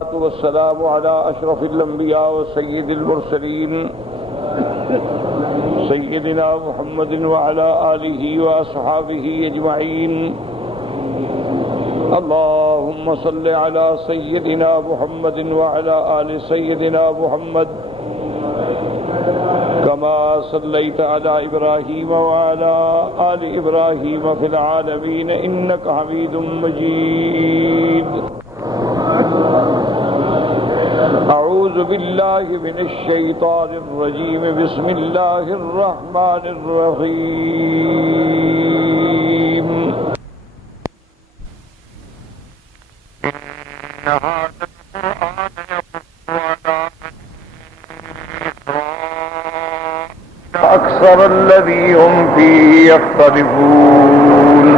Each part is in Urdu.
والسلام على أشرف الأنبياء وسيد المرسلين سيدنا محمد وعلى آله وأصحابه أجمعين. اللهم صل على سيدنا محمد وعلى آل سيدنا محمد كما صليت على إبراهيم وعلى آل إبراهيم في العالمين إنك حميد مجيد. أعوذ بالله من الشيطان الرجيم. بسم الله الرحمن الرحيم. إن هذا القرآن يقص على أكثر الذي هم فيه يختلفون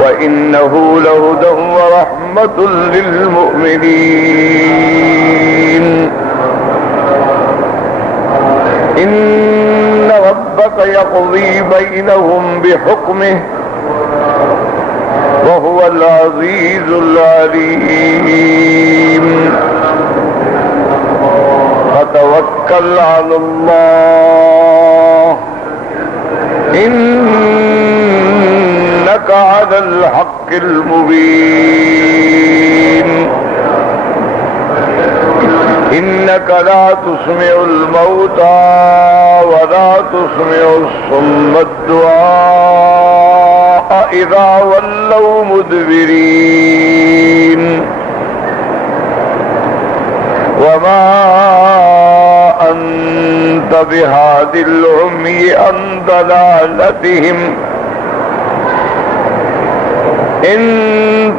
وإنه لهدى ورحمة للمؤمنين. إن ربك يقضي بينهم بحكمه وهو العزيز العليم. فتوكل على الله إنك على الحق المبين. إنك لا تسمع الموتى ولا تسمع الصم الدعاء إذا ولوا مدبرين. وما أنت بهاد العمي عن ضلالتهم إن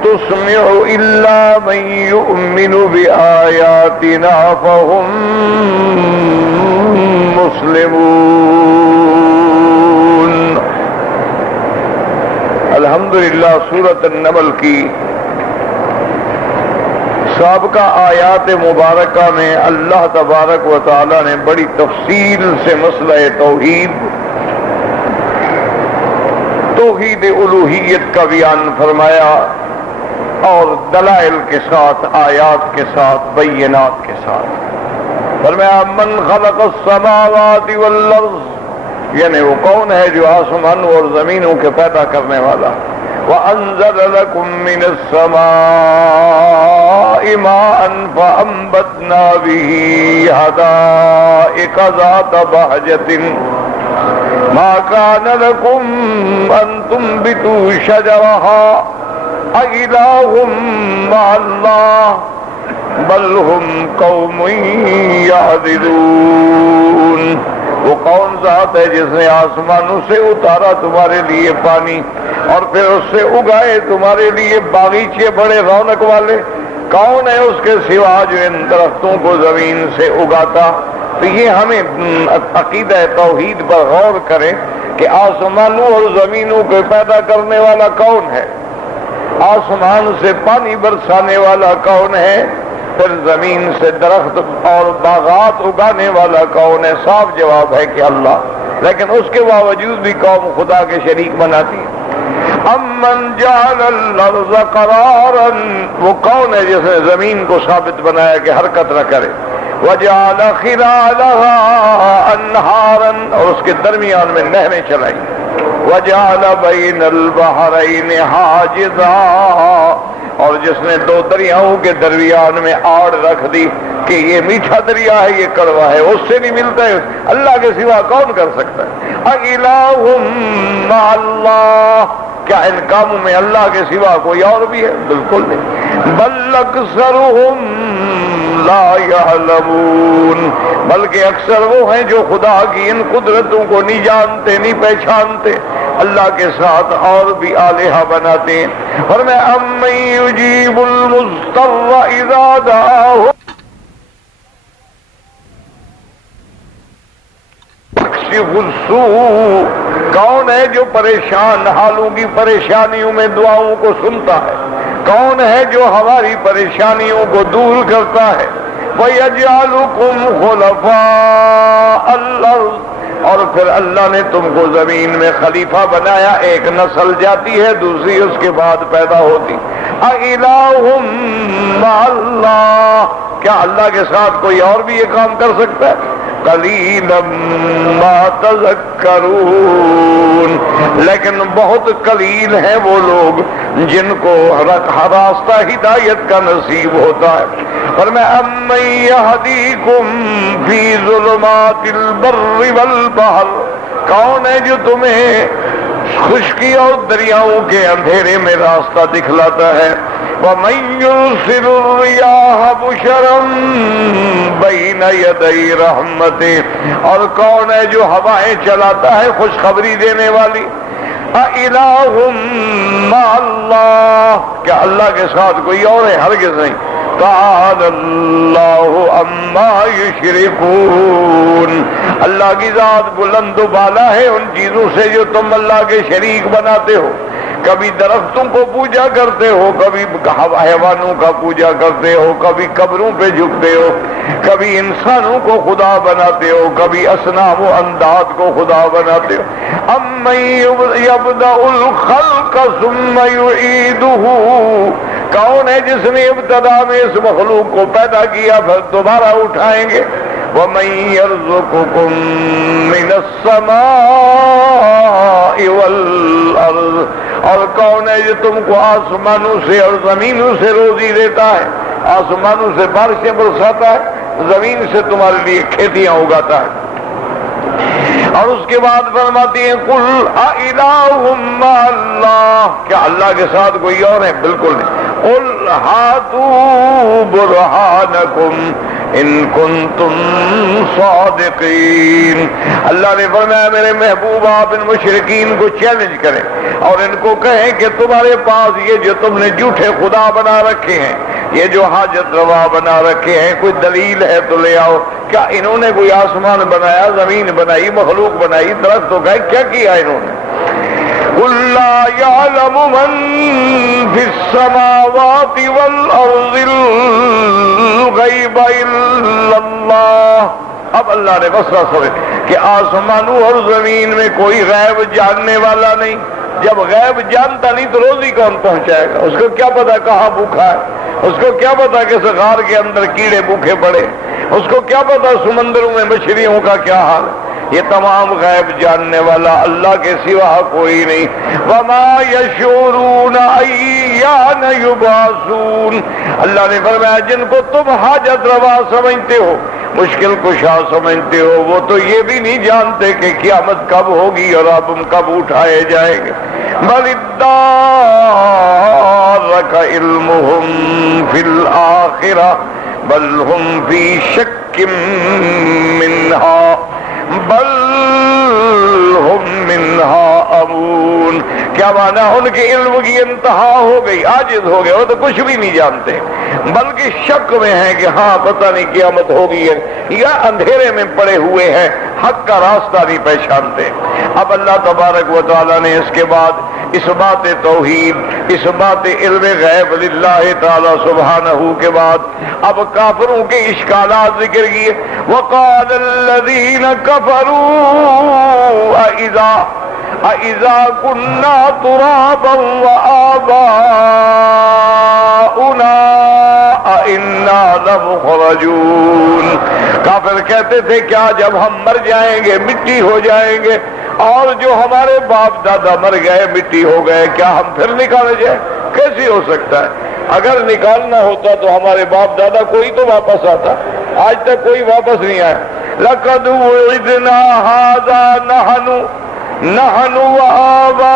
تسمع إلا من يؤمن بآياتنا فهم مسلمون. الحمدللہ سورۃ النمل کی سابقہ آیات مبارکہ میں اللہ تبارک و تعالی نے بڑی تفصیل سے مسئلہ توحید الوہیت کا بیان فرمایا اور دلائل کے ساتھ، آیات کے ساتھ، بینات کے ساتھ فرمایا من خلق السماوات والارض، یعنی وہ کون ہے جو آسمانوں اور زمینوں کے پیدا کرنے والا. وَأَنزَلَ لَكُم مِّنَ السَّمَاءِ مَاءً فَأَنبَتْنَا بِهِ حَدَائِقَ ذَاتَ بَهْجَةٍ مَا كَانَ لَكُمْ أَن تُنبِتُوا شَجَرَهَا أَإِلَٰهٌ مَّعَ اللَّهِ بَلْ هُمْ قَوْمٌ يَعْدِلُونَ. وہ کون ذات ہے جس نے آسمانوں سے اتارا تمہارے لیے پانی اور پھر اس سے اگائے تمہارے لیے باغیچے بڑے رونق والے؟ کون ہے اس کے سوا جو ان درختوں کو زمین سے اگاتا؟ تو یہ ہمیں عقیدہ توحید پر غور کریں کہ آسمانوں اور زمینوں کو پیدا کرنے والا کون ہے، آسمان سے پانی برسانے والا کون ہے، پھر زمین سے درخت اور باغات اگانے والا کون ہے؟ صاف جواب ہے کہ اللہ. لیکن اس کے باوجود بھی قوم خدا کے شریک بناتی ہے. امن جعل الارض قرارا، وہ کون ہے جس نے زمین کو ثابت بنایا کہ حرکت نہ کرے. وجعل خلالها انہارا، اور اس کے درمیان میں نہریں چلائی. وجعل بین البحرین حاجزا، اور جس نے دو دریاؤں کے درمیان میں آڑ رکھ دی کہ یہ میٹھا دریا ہے یہ کڑوا ہے، اس سے نہیں ملتا ہے. اللہ کے سوا کون کر سکتا ہے؟ اِلَٰهٌ مَّعَ اللَّهِ، کیا ان کاموں میں اللہ کے سوا کوئی اور بھی ہے؟ بالکل نہیں. بَلْ أَكْثَرُهُمْ لَا يَعْلَمُونَ، بلکہ اکثر وہ ہیں جو خدا کی ان قدرتوں کو نہیں جانتے، نہیں پہچانتے، اللہ کے ساتھ اور بھی آلہہ بناتے ہیں. اور میں أَمَّن يُجِيبُ الْمُضْطَرَّ إِذَا دَعَاهُ وَيَكْشِفُ السُّوءَ، کون ہے جو پریشان حالوں کی پریشانیوں میں دعاؤں کو سنتا ہے؟ کون ہے جو ہماری پریشانیوں کو دور کرتا ہے؟ وَيَجْعَلُكُمْ خُلَفَاءَ الْأَرْضِ، اور پھر اللہ نے تم کو زمین میں خلیفہ بنایا. ایک نسل جاتی ہے دوسری اس کے بعد پیدا ہوتی. اِلَٰهٌ مَّعَ اللَّهِ، کیا اللہ کے ساتھ کوئی اور بھی یہ کام کر سکتا ہے؟ قَلِيلًا مَّا تَذَكَّرُونَ، لیکن بہت قلیل ہیں وہ لوگ جن کو راستہ ہدایت کا نصیب ہوتا ہے۔ اور میں اَمَّن يَهْدِيكُمْ فِي ظُلُمَاتِ الْبَرِّ وَالْبَحْرِ، کون ہے جو تمہیں خشکی اور دریاؤں کے اندھیرے میں راستہ دکھلاتا ہے؟ وَمَن يُرْسِلُ الرِّيَاحَ بُشْرًا بَيْنَ يَدَيْ رَحْمَتِهِ، اور کون ہے جو ہوائیں چلاتا ہے خوشخبری دینے والی؟ اَإِلَٰهٌ مَّعَ اللَّهِ، کیا اللہ کے ساتھ کوئی اور ہے؟ ہرگز نہیں۔ تعالی اللہ عما یشرکون، اللہ کی ذات بلند و بالا ہے ان چیزوں سے جو تم اللہ کے شریک بناتے ہو۔ کبھی درختوں کو پوجا کرتے ہو، کبھی حیوانوں کا پوجا کرتے ہو، کبھی قبروں پہ جھکتے ہو، کبھی انسانوں کو خدا بناتے ہو، کبھی اصنام و انداد کو خدا بناتے ہو۔ امن یبدأ الخلق ثم یعیدہ، کون ہے جس نے ابتدا میں اس مخلوق کو پیدا کیا پھر دوبارہ اٹھائیں گے؟ وَمَن يَرْزُقُكُم مِّنَ السَّمَاءِ وَالْأَرْضِ، اور کون ہے جو تم کو آسمانوں سے اور زمینوں سے روزی دیتا ہے؟ آسمانوں سے بارشیں برساتا ہے، زمین سے تمہارے لیے کھیتیاں اگاتا ہے۔ اور اس کے بعد فرماتی ہیں قُلْ أَإِلَٰهٌ مَّعَ اللَّهِ، کیا اللہ کے ساتھ کوئی اور ہے؟ بالکل نہیں۔ قُلْ هَاتُوا بُرْهَانَكُمْ ان کنتم صادقین، اللہ نے فرمایا میرے محبوب آپ ان مشرکین کو چیلنج کریں اور ان کو کہیں کہ تمہارے پاس یہ جو تم نے جھوٹے خدا بنا رکھے ہیں، یہ جو حاجت روا بنا رکھے ہیں، کوئی دلیل ہے تو لے آؤ۔ کیا انہوں نے کوئی آسمان بنایا، زمین بنائی، مخلوق بنائی، درخت اگائے؟ کیا کیا انہوں نے؟ قُلْ لَا يَعْلَمُ مَن فِي السَّمَاوَاتِ وَالْأَرْضِ الْغَيْبَ إِلَّا اللَّهُ، اب اللہ نے مسئلہ سمجھ کہ آسمانوں اور زمین میں کوئی غیب جاننے والا نہیں۔ جب غیب جانتا نہیں تو روزی کون پہنچائے گا؟ اس کو کیا پتا کہاں بھوکا ہے؟ اس کو کیا پتا کہ غار کے اندر کیڑے بھوکے پڑے؟ اس کو کیا پتا سمندروں میں مچھلیوں کا کیا حال ہے؟ یہ تمام غیب جاننے والا اللہ کے سوا کوئی نہیں۔ وَمَا يَشْعُرُونَ أَيَّانَ يُبْعَثُونَ، اللہ نے فرمایا جن کو تم حاجت روا سمجھتے ہو، مشکل کشا سمجھتے ہو، وہ تو یہ بھی نہیں جانتے کہ قیامت کب ہوگی اور اب ہم کب اٹھائے جائیں گے۔ بَلِ ادَّارَكَ عِلْمُهُمْ فِي الْآخِرَةِ بَلْ هُمْ فِي شَكٍّ مِّنْهَا بل ہم منہا امون، کیا مانا ان کے علم کی انتہا ہو گئی، عاجز ہو گئے، وہ تو کچھ بھی نہیں جانتے، بلکہ شک میں ہیں کہ ہاں پتہ نہیں قیامت ہوگی ہے، یا اندھیرے میں پڑے ہوئے ہیں، حق کا راستہ نہیں پہچانتے۔ اب اللہ تبارک و تعالیٰ نے اس کے بعد اس بات توحید، اس بات علم غیب للہ تعالی سبحانہ کے بعد اب کافروں کے اشکالات ذکر کیے۔ وقال الذین کفروا اذا كنا ترابا وآباؤنا انا لمخرجون، کافر کہتے تھے کیا جب ہم مر جائیں گے، مٹی ہو جائیں گے، اور جو ہمارے باپ دادا مر گئے، مٹی ہو گئے، کیا ہم پھر نکالے جائیں؟ کیسے ہو سکتا ہے؟ اگر نکالنا ہوتا تو ہمارے باپ دادا کوئی تو واپس آتا، آج تک کوئی واپس نہیں آیا۔ لَقَدْ وُعِدْنَا هَذَا نَحْنُ وَآبَاؤُنَا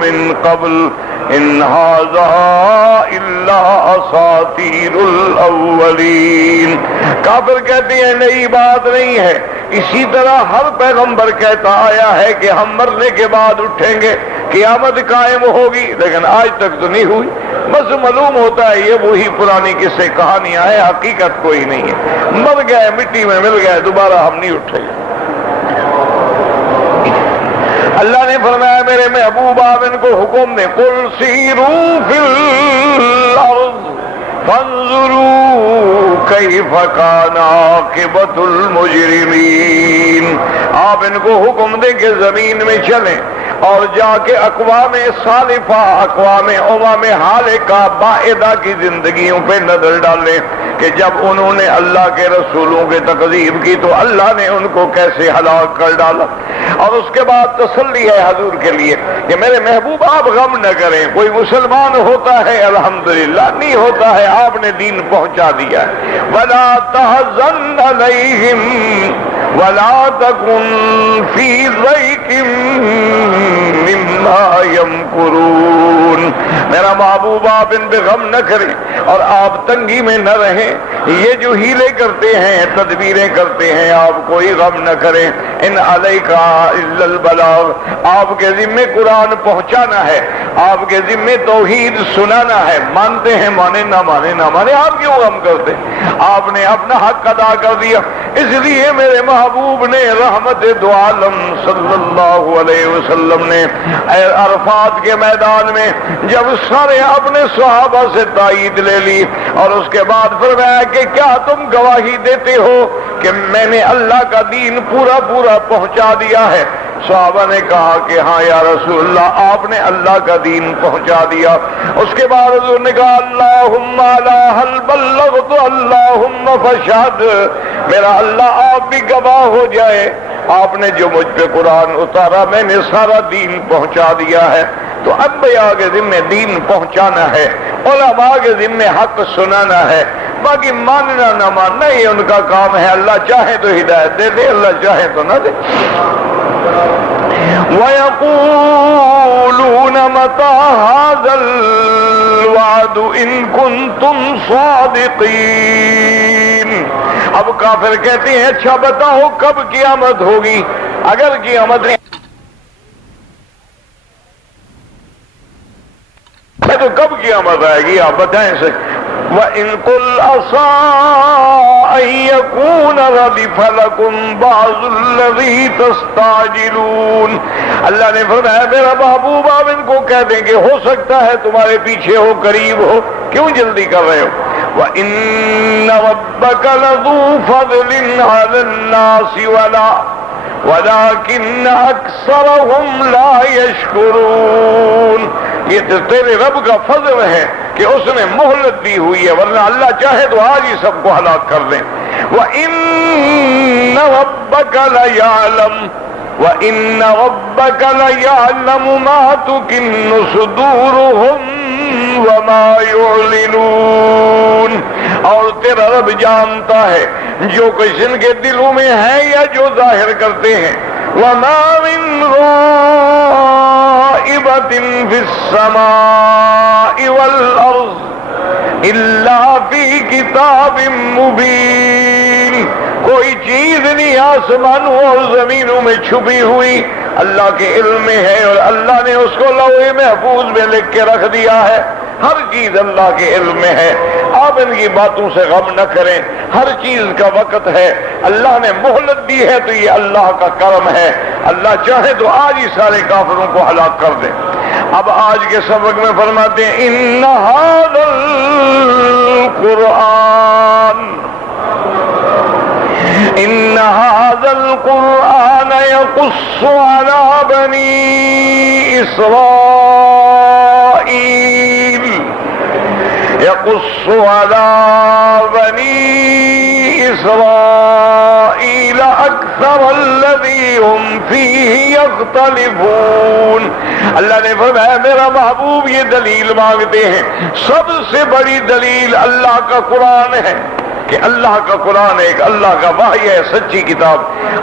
مِنْ قَبْلُ إِنْ هَذَا إِلَّا أَسَاطِيرُ الْأَوَّلِينَ، کافر کہتے ہیں نئی بات نہیں ہے، اسی طرح ہر پیغمبر کہتا آیا ہے کہ ہم مرنے کے بعد اٹھیں گے، قیامت قائم ہوگی، لیکن آج تک تو نہیں ہوئی۔ بس معلوم ہوتا ہے یہ وہی پرانی قصے کہانیاں ہیں، حقیقت کوئی نہیں ہے۔ مر گئے، مٹی میں مل گئے، دوبارہ ہم نہیں اٹھیں گے۔ اللہ نے فرمایا میرے محبوب آپ ان کو حکم دیں، قُلْ سِیرُوا فِی الْأَرْضِ فَانظُرُوا کَیْفَ کَانَ عَاقِبَةُ الْمُجْرِمِینَ، آپ ان کو حکم دیں کہ زمین میں چلیں اور جا کے اقوام سالفہ، اقوام امم حالکہ بعدہ کی زندگیوں پہ نظر ڈالیں کہ جب انہوں نے اللہ کے رسولوں کی تکذیب کی تو اللہ نے ان کو کیسے ہلاک کر ڈالا۔ اور اس کے بعد تسلی ہے حضور کے لیے کہ میرے محبوب آپ غم نہ کریں، کوئی مسلمان ہوتا ہے الحمدللہ، نہیں ہوتا ہے آپ نے دین پہنچا دیا ہے۔ وَلَا تَحْزَنْ عَلَيْهِمْ وَلَا تَكُنْ فِي ضَيْقٍ مِّمَّا يَمْكُرُونَ، میرا محبوب آپ ان پہ غم نہ کریں اور آپ تنگی میں نہ رہیں۔ یہ جو ہیلے کرتے ہیں، تدبیریں کرتے ہیں، آپ کوئی غم نہ کریں۔ ان علیک الا البلاغ، آپ کے ذمے قرآن پہنچانا ہے، آپ کے ذمے توحید سنانا ہے، مانتے ہیں مانے نہ مانے نہ مانے، آپ کیوں غم کرتے؟ آپ نے اپنا حق ادا کر دیا۔ اس لیے میرے محبوب نے رحمت دو عالم صلی اللہ علیہ وسلم نے عرفات کے میدان میں جب سارے اپنے صحابہ سے تائید لے لی اور اس کے بعد فرمایا کہ کیا تم گواہی دیتے ہو کہ میں نے اللہ کا دین پورا پورا پہنچا دیا ہے؟ صحابہ نے کہا کہ ہاں یا رسول اللہ، آپ نے اللہ کا دین پہنچا دیا۔ اس کے بعد حضور نے کہا اللہم لا حل بلغت اللہم فشہد، میرا اللہ آپ بھی گواہ ہو جائے، آپ نے جو مجھ پہ قرآن اتارا میں نے سارا دین پہنچا دیا ہے۔ تو انبیاء کے ذمہ دین پہنچانا ہے، علماء کے ذمہ حق سنانا ہے، باقی ماننا نہ ماننا یہ ان کا کام ہے۔ اللہ چاہے تو ہدایت دے دے، اللہ چاہے تو نہ دے۔ وَيَقُولُونَ مَتَى هَذَا الْوَعْدُ إِن كُنتُمْ صَادِقِينَ، اب کافر کہتے ہیں اچھا بتاؤ کب قیامت ہوگی، اگر قیامت نہیں تو کب قیامت آئے گی آپ بتائیں سے۔ وَإِن قُلْ عَسَىٰ أَن يَكُونَ رَدِفَ لَكُمْ بَعْضُ الَّذِي تَسْتَعْجِلُونَ، اللہ نے فرمایا میرا محبوب آپ ان کو کہہ دیں کہ ہو سکتا ہے تمہارے پیچھے ہو، قریب ہو، کیوں جلدی کر رہے ہو؟ وَإِنَّ رَبَّكَ لَذُو فَضْلٍ عَلَى النَّاسِ وَلَٰكِنَّ أَكْثَرَهُمْ لَا يَشْكُرُونَ، یہ تو تیرے رب کا فضل ہے کہ اس نے مہلت دی ہوئی ہے، ورنہ اللہ چاہے تو آج ہی سب کو ہلاک کر دیں۔ وَإِنَّ رَبَّكَ لَيَعْلَمُ مَا تُكِنُّ صُدُورُهُمْ وَمَا يُعْلِنُونَ، اور تیرا رب جانتا ہے جو کچھ ان کے دلوں میں ہے یا جو ظاہر کرتے ہیں۔ وَمَا مِنْ غَائِبَةٍ فِي السَّمَاءِ وَالْأَرْضِ إِلَّا فِي كِتَابٍ مُبِينٍ، کوئی چیز نہیں آسمانوں اور زمینوں میں چھپی ہوئی، اللہ کے علم میں ہے اور اللہ نے اس کو لوح محفوظ میں لکھ کے رکھ دیا ہے۔ ہر چیز اللہ کے علم میں ہے، آپ ان کی باتوں سے غم نہ کریں، ہر چیز کا وقت ہے، اللہ نے مہلت دی ہے تو یہ اللہ کا کرم ہے، اللہ چاہے تو آج ہی سارے کافروں کو ہلاک کر دے۔ اب آج کے سبق میں فرماتے ہیں ان ھذا القرآن يقص على بني إسرائيل أكثر الذي هم فيه يختلفون، اللہ نے فرمایا میرا محبوب یہ دلیل مانگتے ہیں، سب سے بڑی دلیل اللہ کا قرآن ہے کہ اللہ کا قرآن ایک اللہ کا وحی ہے، سچی کتاب،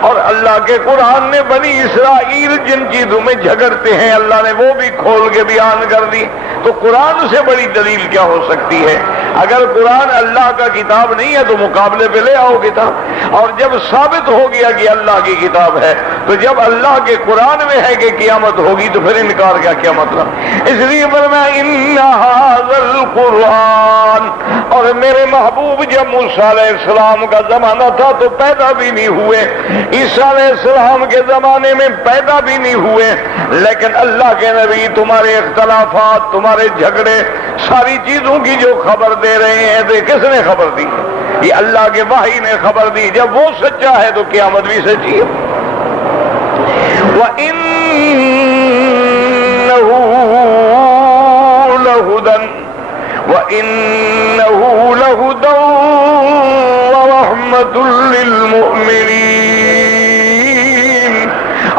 اور اللہ کے قرآن نے بنی اسرائیل جن چیزوں میں جھگڑتے ہیں اللہ نے وہ بھی کھول کے بیان کر دی۔ تو قرآن سے بڑی دلیل کیا ہو سکتی ہے؟ اگر قرآن اللہ کا کتاب نہیں ہے تو مقابلے پہ لے آؤ کتاب، اور جب ثابت ہو گیا کہ اللہ کی کتاب ہے تو جب اللہ کے قرآن میں ہے کہ قیامت ہوگی تو پھر انکار کا کیا مطلب؟ اس لیے فرمایا ان ھذا القرآن، اور میرے محبوب جب موسیٰ علیہ السلام کا زمانہ تھا تو پیدا بھی نہیں ہوئے، عیسیٰ علیہ السلام کے زمانے میں پیدا بھی نہیں ہوئے، لیکن اللہ کے نبی تمہارے اختلافات، تمہارے جھگڑے، ساری چیزوں کی جو خبر دے رہے ہیں تو کس نے خبر دی؟ یہ اللہ کے وحی نے خبر دی۔ جب وہ سچا ہے تو قیامت بھی سچی ہے۔ وَإِنَّ وَإِنَّهُ لَهُدًى وَرَحْمَةٌ لِّلْمُؤْمِنِينَ.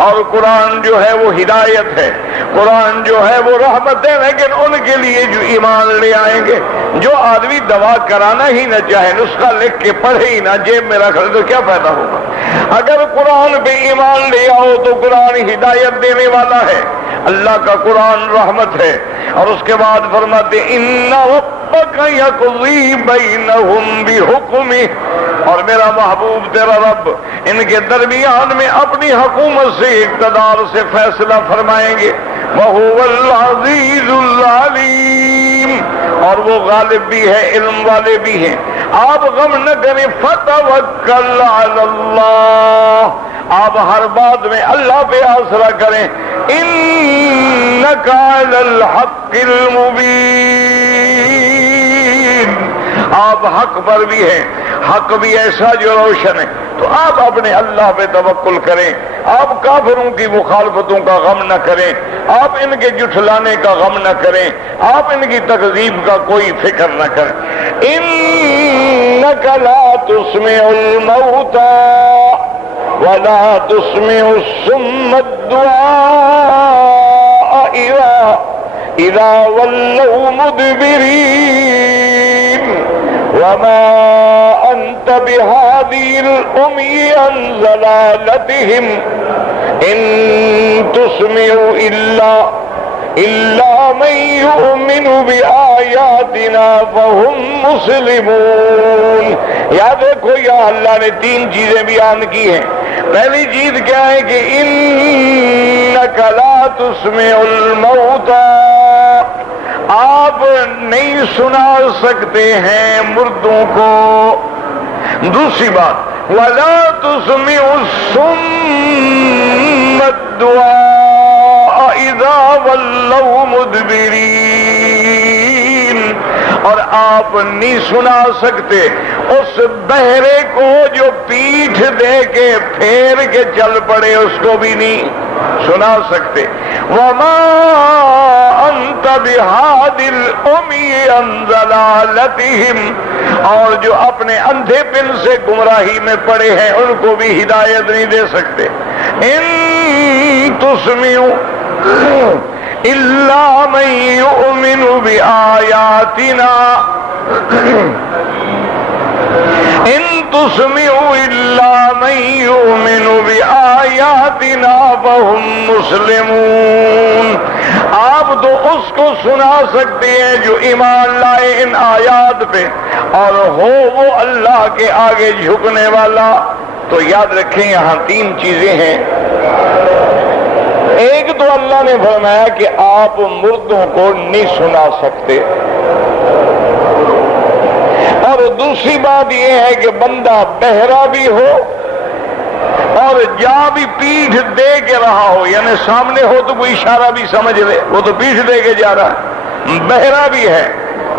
اور قرآن جو ہے وہ ہدایت ہے، قرآن جو ہے وہ رحمت ہے، لیکن ان کے لیے جو ایمان لے آئیں گے. جو آدمی دوا کرانا ہی نہ چاہے، نسخہ لکھ کے پڑھے ہی نہ، جیب میں رکھ لے، تو کیا فائدہ ہوگا؟ اگر قرآن پہ ایمان لے آؤ تو قرآن ہدایت دینے والا ہے، اللہ کا قرآن رحمت ہے. اور اس کے بعد فرماتے اِنَّ رَبَّكَ يَقْضِي بَيْنَهُمْ بِحُكْمِهِ. اور میرا محبوب تیرا رب ان کے درمیان میں اپنی حکومت سے، اقتدار سے فیصلہ فرمائیں گے. وَهُوَ الْعَزِيزُ الْعَلِيمُ. اور وہ غالب بھی ہے، علم والے بھی ہیں. آپ غم نہ کریں. فَتَوَكَّلْ عَلَى اللَّهِ. آپ ہر بات میں اللہ پہ آسرا کریں. إِنَّكَ عَلَى الْحَقِّ الْمُبِينِ. آپ حق پر بھی ہیں، حق بھی ایسا جو روشن ہے. تو آپ اپنے اللہ پہ توکل کریں. آپ کافروں کی مخالفتوں کا غم نہ کریں، آپ ان کے جھٹلانے کا غم نہ کریں، آپ ان کی تکذیب کا کوئی فکر نہ کریں. إِنَّكَ لَا تُسْمِعُ الْمَوْتَى وَلَا تُسْمِعُ الصُّمَّ الدُّعَاءَ إِذَا وَلَّوْا مُدْبِرِينَ. وَمَا أَنْتَ بِهَادِي الْأُمِيِّ عَنْ ضَلَالَتِهِمْ إِن تُسْمِعُ إِلَّا مَن يُؤْمِنُ بِآيَاتِنَا فَهُمْ مُسْلِمُونَ. یاد رکھو یہاں اللہ نے 3 چیزیں بیان کی ہیں. پہلی چیز کیا ہے کہ إِنَّكَ لَا تُسْمِعُ الْمَوْتَى. آپ نہیں سنا سکتے ہیں مردوں کو. دوسری بات وَلَا تُسْمِعُ الصُّمَّ الدُّعَاءَ إِذَا وَلَّوْا مُدْبِرِينَ. اور آپ نہیں سنا سکتے اس بہرے کو جو پیٹھ دے کے پھیر کے چل پڑے، اس کو بھی نہیں سنا سکتے. وَمَا أَنْتَ بِهَادِ الْأُمِيِّ عَنْ ضَلَالَتِهِمْ. اور جو اپنے اندھے پن سے گمراہی میں پڑے ہیں ان کو بھی ہدایت نہیں دے سکتے. إِن تُسْمِعُ إِلَّا مَن يُؤْمِنُ بِآيَاتِنَا إِن تُسْمِعُ إِلَّا مَن يُؤْمِنُ بِآيَاتِنَا فَهُمْ مُسْلِمُونَ. آپ تو اس کو سنا سکتے ہیں جو ایمان لائے ان آیات پہ اور ہو وہ اللہ کے آگے جھکنے والا. تو یاد رکھیں یہاں 3 چیزیں ہیں. ایک تو اللہ نے فرمایا کہ آپ مردوں کو نہیں سنا سکتے، اور دوسری بات یہ ہے کہ بندہ بہرا بھی ہو اور جا بھی پیٹھ دے کے رہا ہو، یعنی سامنے ہو تو کوئی اشارہ بھی سمجھ لے، وہ تو پیٹھ دے کے جا رہا ہے. بہرا بھی ہے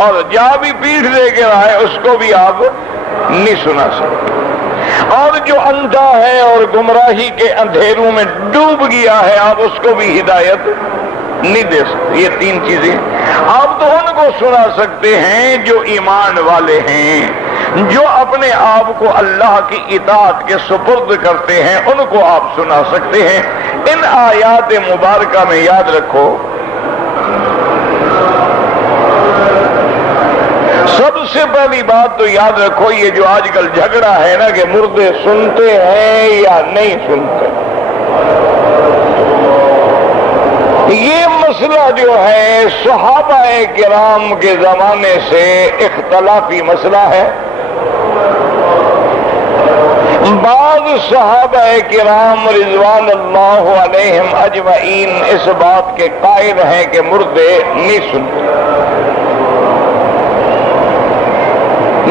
اور جا بھی پیٹھ دے کے رہا ہے، اس کو بھی آپ نہیں سنا سکتے. اور جو اندھا ہے اور گمراہی کے اندھیروں میں ڈوب گیا ہے، آپ اس کو بھی ہدایت نہیں دے سکتے. یہ 3 چیزیں آپ تو ان کو سنا سکتے ہیں جو ایمان والے ہیں، جو اپنے آپ کو اللہ کی اطاعت کے سپرد کرتے ہیں، ان کو آپ سنا سکتے ہیں. ان آیات مبارکہ میں یاد رکھو، سب سے پہلی بات تو یاد رکھو، یہ جو آج کل جھگڑا ہے نا کہ مردے سنتے ہیں یا نہیں سنتے، یہ مسئلہ جو ہے صحابہ کرام کے زمانے سے اختلافی مسئلہ ہے. بعض صحابہ کرام رضوان اللہ علیہم اجمعین اس بات کے قائل ہیں کہ مردے نہیں سنتے.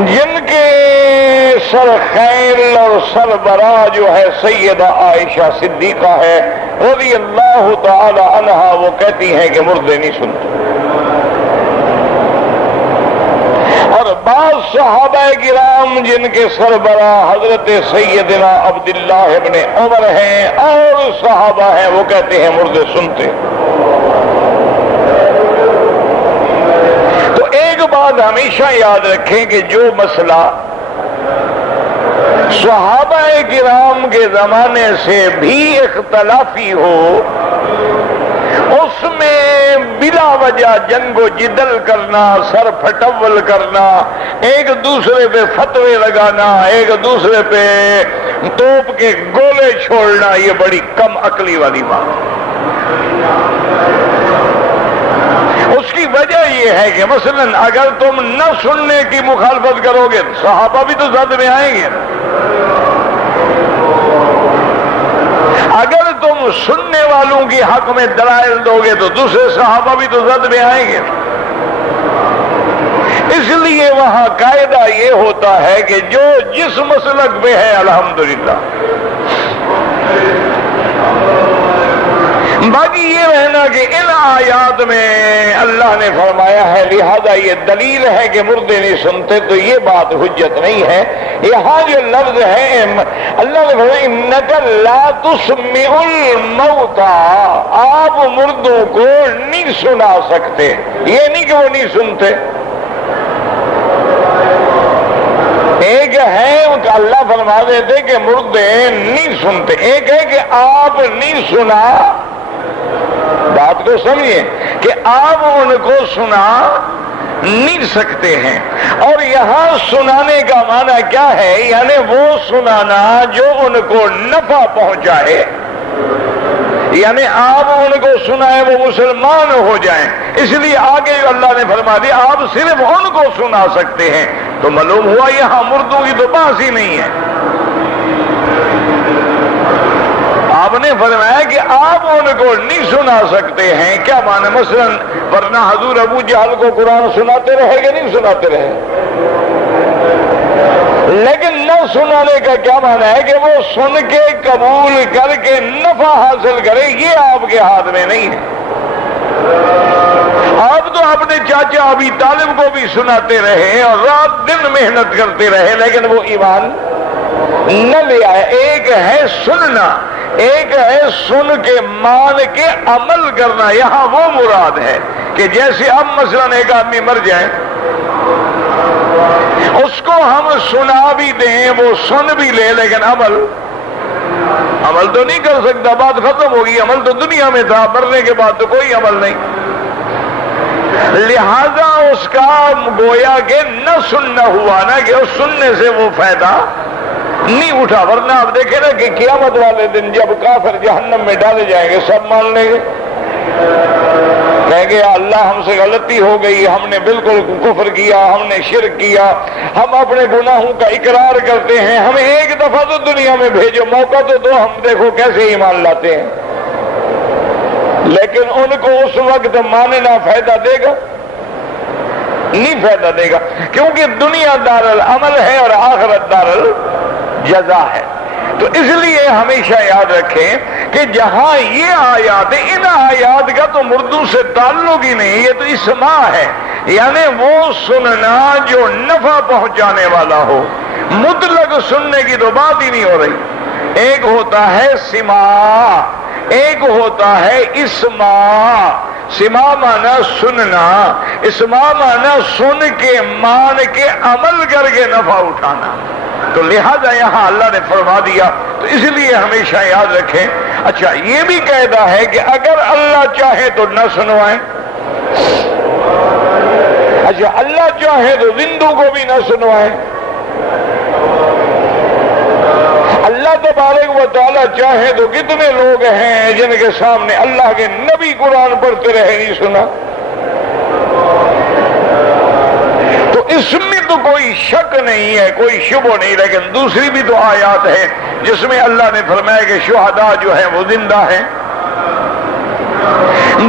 جن کے سر خیر اور سربراہ جو ہے سیدہ عائشہ صدیقہ ہے رضی اللہ تعالی عنہا، وہ کہتی ہیں کہ مردے نہیں سنتے. اور بعض صحابہ کرام جن کے سربراہ حضرت سیدنا عبداللہ ابن عمر ہیں اور صحابہ ہیں، وہ کہتے ہیں مردے سنتے. تو ایک بات ہمیشہ یاد رکھیں کہ جو مسئلہ صحابہ کرام کے زمانے سے بھی اختلافی ہو، اس میں بلا وجہ جنگ و جدل کرنا، سر پھٹول کرنا، ایک دوسرے پہ فتوے لگانا، ایک دوسرے پہ توپ کے گولے چھوڑنا، یہ بڑی کم عقلی والی بات ہے۔ اس کی وجہ یہ ہے کہ مثلا اگر تم نہ سننے کی مخالفت کرو گے صحابہ بھی تو زد میں آئیں گے، اگر تم سننے والوں کی حق میں دلائل دو گے تو دوسرے صحابہ بھی تو زد میں آئیں گے۔ اس لیے وہاں قاعدہ یہ ہوتا ہے کہ جو جس مسلک پہ ہے الحمدللہ، باقی یہ رہنا کہ ان آیات میں اللہ نے فرمایا ہے لہذا یہ دلیل ہے کہ مردے نہیں سنتے، تو یہ بات حجت نہیں ہے۔ یہاں جو لفظ ہے اللہ نے فرمایا انک لا تسمع الموتى، آپ مردوں کو نہیں سنا سکتے، یہ نہیں کہ وہ نہیں سنتے۔ ایک ہے کہ اللہ فرما دیتے کہ مردے نہیں سنتے، ایک ہے کہ آپ نہیں سنا، بات کو سمجھیں کہ آپ ان کو سنا نہیں سکتے ہیں۔ اور یہاں سنانے کا معنی کیا ہے؟ یعنی وہ سنانا جو ان کو نفع پہنچائے، یعنی آپ ان کو سنائیں وہ مسلمان ہو جائیں۔ اس لیے آگے اللہ نے فرما دیا آپ صرف ان کو سنا سکتے ہیں، تو معلوم ہوا یہاں مردوں کی تو بات ہی نہیں ہے۔ آپ نے فرمایا کہ آپ ان کو نہیں سنا سکتے ہیں، کیا معنی؟ مثلا ورنہ حضور ابو جہل کو قرآن سناتے رہے کہ نہیں سناتے رہے؟ لیکن نہ سنانے کا کیا معنی ہے کہ وہ سن کے قبول کر کے نفع حاصل کرے، یہ آپ کے ہاتھ میں نہیں ہے۔ آپ تو اپنے چاچا ابی طالب کو بھی سناتے رہے اور رات دن محنت کرتے رہے، لیکن وہ ایمان نہ لے آئے۔ ایک ہے سننا، ایک ہے سن کے مان کے عمل کرنا۔ یہاں وہ مراد ہے کہ جیسے اب مثلا ایک آدمی مر جائے، اس کو ہم سنا بھی دیں، وہ سن بھی لے، لیکن عمل تو نہیں کر سکتا، بات ختم ہوگی۔ عمل تو دنیا میں تھا، مرنے کے بعد تو کوئی عمل نہیں۔ لہذا اس کا گویا کہ نہ سننا ہوا نا، کہ اس سننے سے وہ فائدہ نہیں اٹھا۔ ورنہ آپ دیکھیں نا کہ قیامت والے دن جب کافر جہنم میں ڈالے جائیں گے سب مان لیں گے، کہیں گے اللہ ہم سے غلطی ہو گئی، ہم نے بالکل کفر کیا، ہم نے شرک کیا، ہم اپنے گناہوں کا اقرار کرتے ہیں، ہمیں ایک دفعہ تو دنیا میں بھیجو، موقع تو دو، ہم دیکھو کیسے ایمان لاتے ہیں۔ لیکن ان کو اس وقت ماننا فائدہ دے گا؟ نہیں فائدہ دے گا، کیونکہ دنیا دار العمل ہے اور آخرت دار الجزا ہے۔ تو اس لیے ہمیشہ یاد رکھیں کہ جہاں یہ آیات، ان آیات کا تو مردوں سے تعلق ہی نہیں، یہ تو اسماع ہے، یعنی وہ سننا جو نفع پہنچانے والا ہو۔ مطلق سننے کی تو بات ہی نہیں ہو رہی۔ ایک ہوتا ہے سماع، ایک ہوتا ہے اسماع۔ سماع مانا سننا، اسماع مانا سن کے مان کے عمل کر کے نفع اٹھانا۔ تو لہذا یہاں اللہ نے فرما دیا، تو اس لیے ہمیشہ یاد رکھیں۔ اچھا یہ بھی قاعدہ ہے کہ اگر اللہ چاہے تو نہ سنوائیں، اچھا اللہ چاہے تو زندوں کو بھی نہ سنوائیں۔ اللہ تبارک و تعالیٰ چاہے تو کتنے لوگ ہیں جن کے سامنے اللہ کے نبی قرآن پڑھتے رہے نہیں سنا۔ تو اس میں تو کوئی شک نہیں ہے، کوئی شبہ نہیں، لیکن دوسری بھی تو آیات ہے جس میں اللہ نے فرمایا کہ شہداء جو ہیں وہ زندہ ہیں۔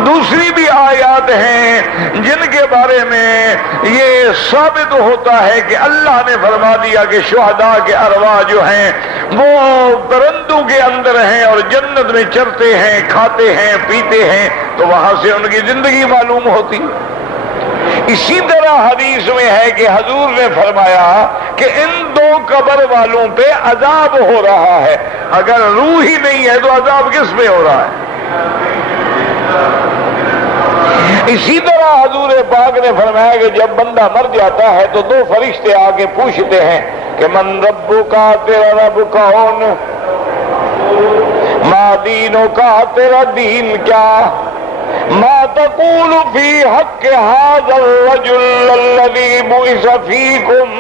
دوسری بھی آیات ہیں جن کے بارے میں یہ ثابت ہوتا ہے کہ اللہ نے فرما دیا کہ شہداء کے ارواح جو ہیں وہ پرندوں کے اندر ہیں اور جنت میں چرتے ہیں، کھاتے ہیں، پیتے ہیں، تو وہاں سے ان کی زندگی معلوم ہوتی۔ اسی طرح حدیث میں ہے کہ حضور نے فرمایا کہ ان دو قبر والوں پہ عذاب ہو رہا ہے، اگر روح ہی نہیں ہے تو عذاب کس پہ ہو رہا ہے؟ اسی طرح طرح حضور پاک نے فرمایا کہ جب بندہ مر جاتا ہے تو دو فرشتے آ کے پوچھتے ہیں کہ من ربک، تیرا رب کون؟ ما دینک، تیرا دین کیا؟ ما تقول فی حق هذا الرجل الذی بعث فیکم،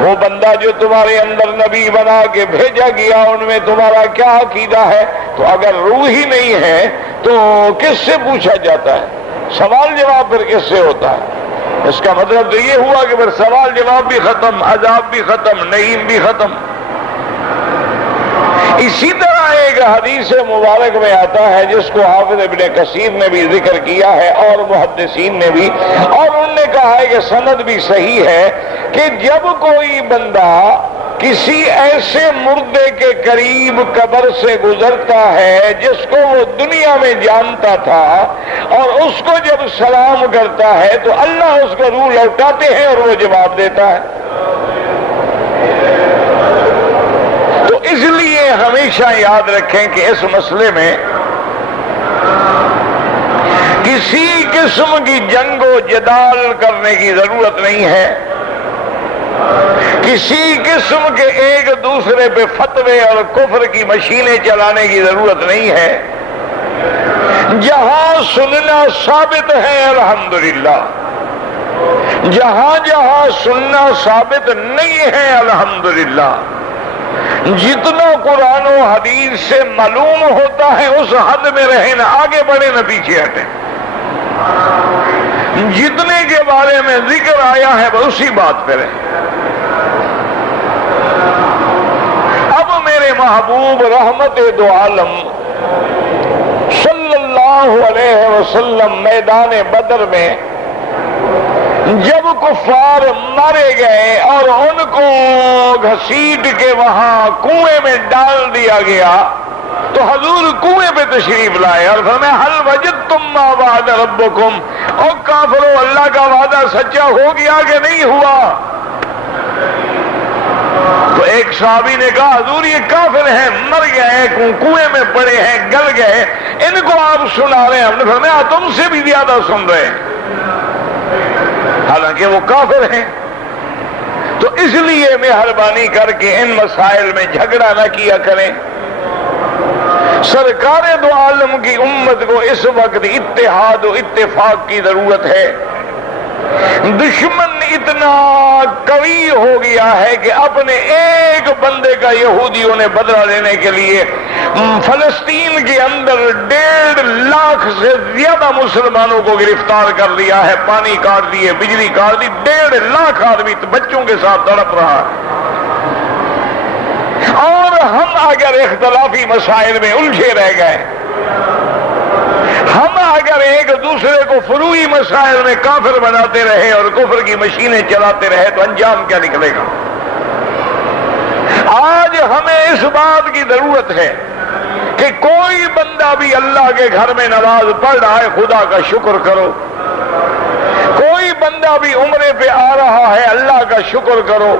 وہ بندہ جو تمہارے اندر نبی بنا کے بھیجا گیا ان میں تمہارا کیا عقیدہ ہے؟ تو اگر روح ہی نہیں ہے تو کس سے پوچھا جاتا ہے؟ سوال جواب پھر کس سے ہوتا ہے؟ اس کا مطلب تو یہ ہوا کہ پھر سوال جواب بھی ختم، عذاب بھی ختم، نعیم بھی ختم۔ اسی طرح ایک حدیث مبارک میں آتا ہے جس کو حافظ ابن کثیر نے بھی ذکر کیا ہے اور محدثین نے بھی، اور انہوں نے کہا ہے کہ سند بھی صحیح ہے کہ جب کوئی بندہ کسی ایسے مردے کے قریب قبر سے گزرتا ہے جس کو وہ دنیا میں جانتا تھا اور اس کو جب سلام کرتا ہے تو اللہ اس کو روح لوٹاتے ہیں اور وہ جواب دیتا ہے۔ تو اس لیے ہمیشہ یاد رکھیں کہ اس مسئلے میں کسی قسم کی جنگ و جدال کرنے کی ضرورت نہیں ہے، کسی قسم کے ایک دوسرے پہ فتوے اور کفر کی مشینیں چلانے کی ضرورت نہیں ہے۔ جہاں سننا ثابت ہے الحمدللہ، جہاں جہاں سننا ثابت نہیں ہے الحمدللہ، جتنا قرآن و حدیث سے معلوم ہوتا ہے اس حد میں رہیں، نہ آگے بڑھیں نہ پیچھے ہٹیں۔ جتنے کے بارے میں ذکر آیا ہے وہ اسی بات پہ رہیں۔ اب میرے محبوب رحمت دو عالم صلی اللہ علیہ وسلم میدان بدر میں جب کفار مارے گئے اور ان کو گھسیٹ کے وہاں کنویں میں ڈال دیا گیا تو حضور کنویں پہ تشریف لائے اور فرمایا حل وجدتم ما وعد ربکم، او کافرو اللہ کا وعدہ سچا ہو گیا کہ نہیں ہوا؟ تو ایک صحابی نے کہا حضور یہ کافر ہیں، مر گئے، کنویں میں پڑے ہیں، گل گئے، ان کو آپ سنا رہے ہیں۔ ہم نے فرمایا تم سے بھی زیادہ سن رہے ہیں، حالانکہ وہ کافر ہیں۔ تو اس لیے مہربانی کر کے ان مسائل میں جھگڑا نہ کیا کریں۔ سرکار دو عالم کی امت کو اس وقت اتحاد و اتفاق کی ضرورت ہے۔ دشمن اتنا قوی ہو گیا ہے کہ اپنے ایک بندے کا یہودیوں نے بدلہ لینے کے لیے فلسطین کے اندر 1.5 لاکھ سے زیادہ مسلمانوں کو گرفتار کر لیا ہے، پانی کاٹ دیے، بجلی کاٹ دی، 1.5 لاکھ آدمی بچوں کے ساتھ تڑپ رہا ہے۔ اور ہم اگر اختلافی مسائل میں الجھے رہ گئے، ہم اگر ایک دوسرے کو فروعی مسائل میں کافر بناتے رہے اور کفر کی مشینیں چلاتے رہے تو انجام کیا نکلے گا؟ آج ہمیں اس بات کی ضرورت ہے کہ کوئی بندہ بھی اللہ کے گھر میں نماز پڑھ رہا ہے خدا کا شکر کرو، کوئی بندہ بھی عمرے پہ آ رہا ہے اللہ کا شکر کرو،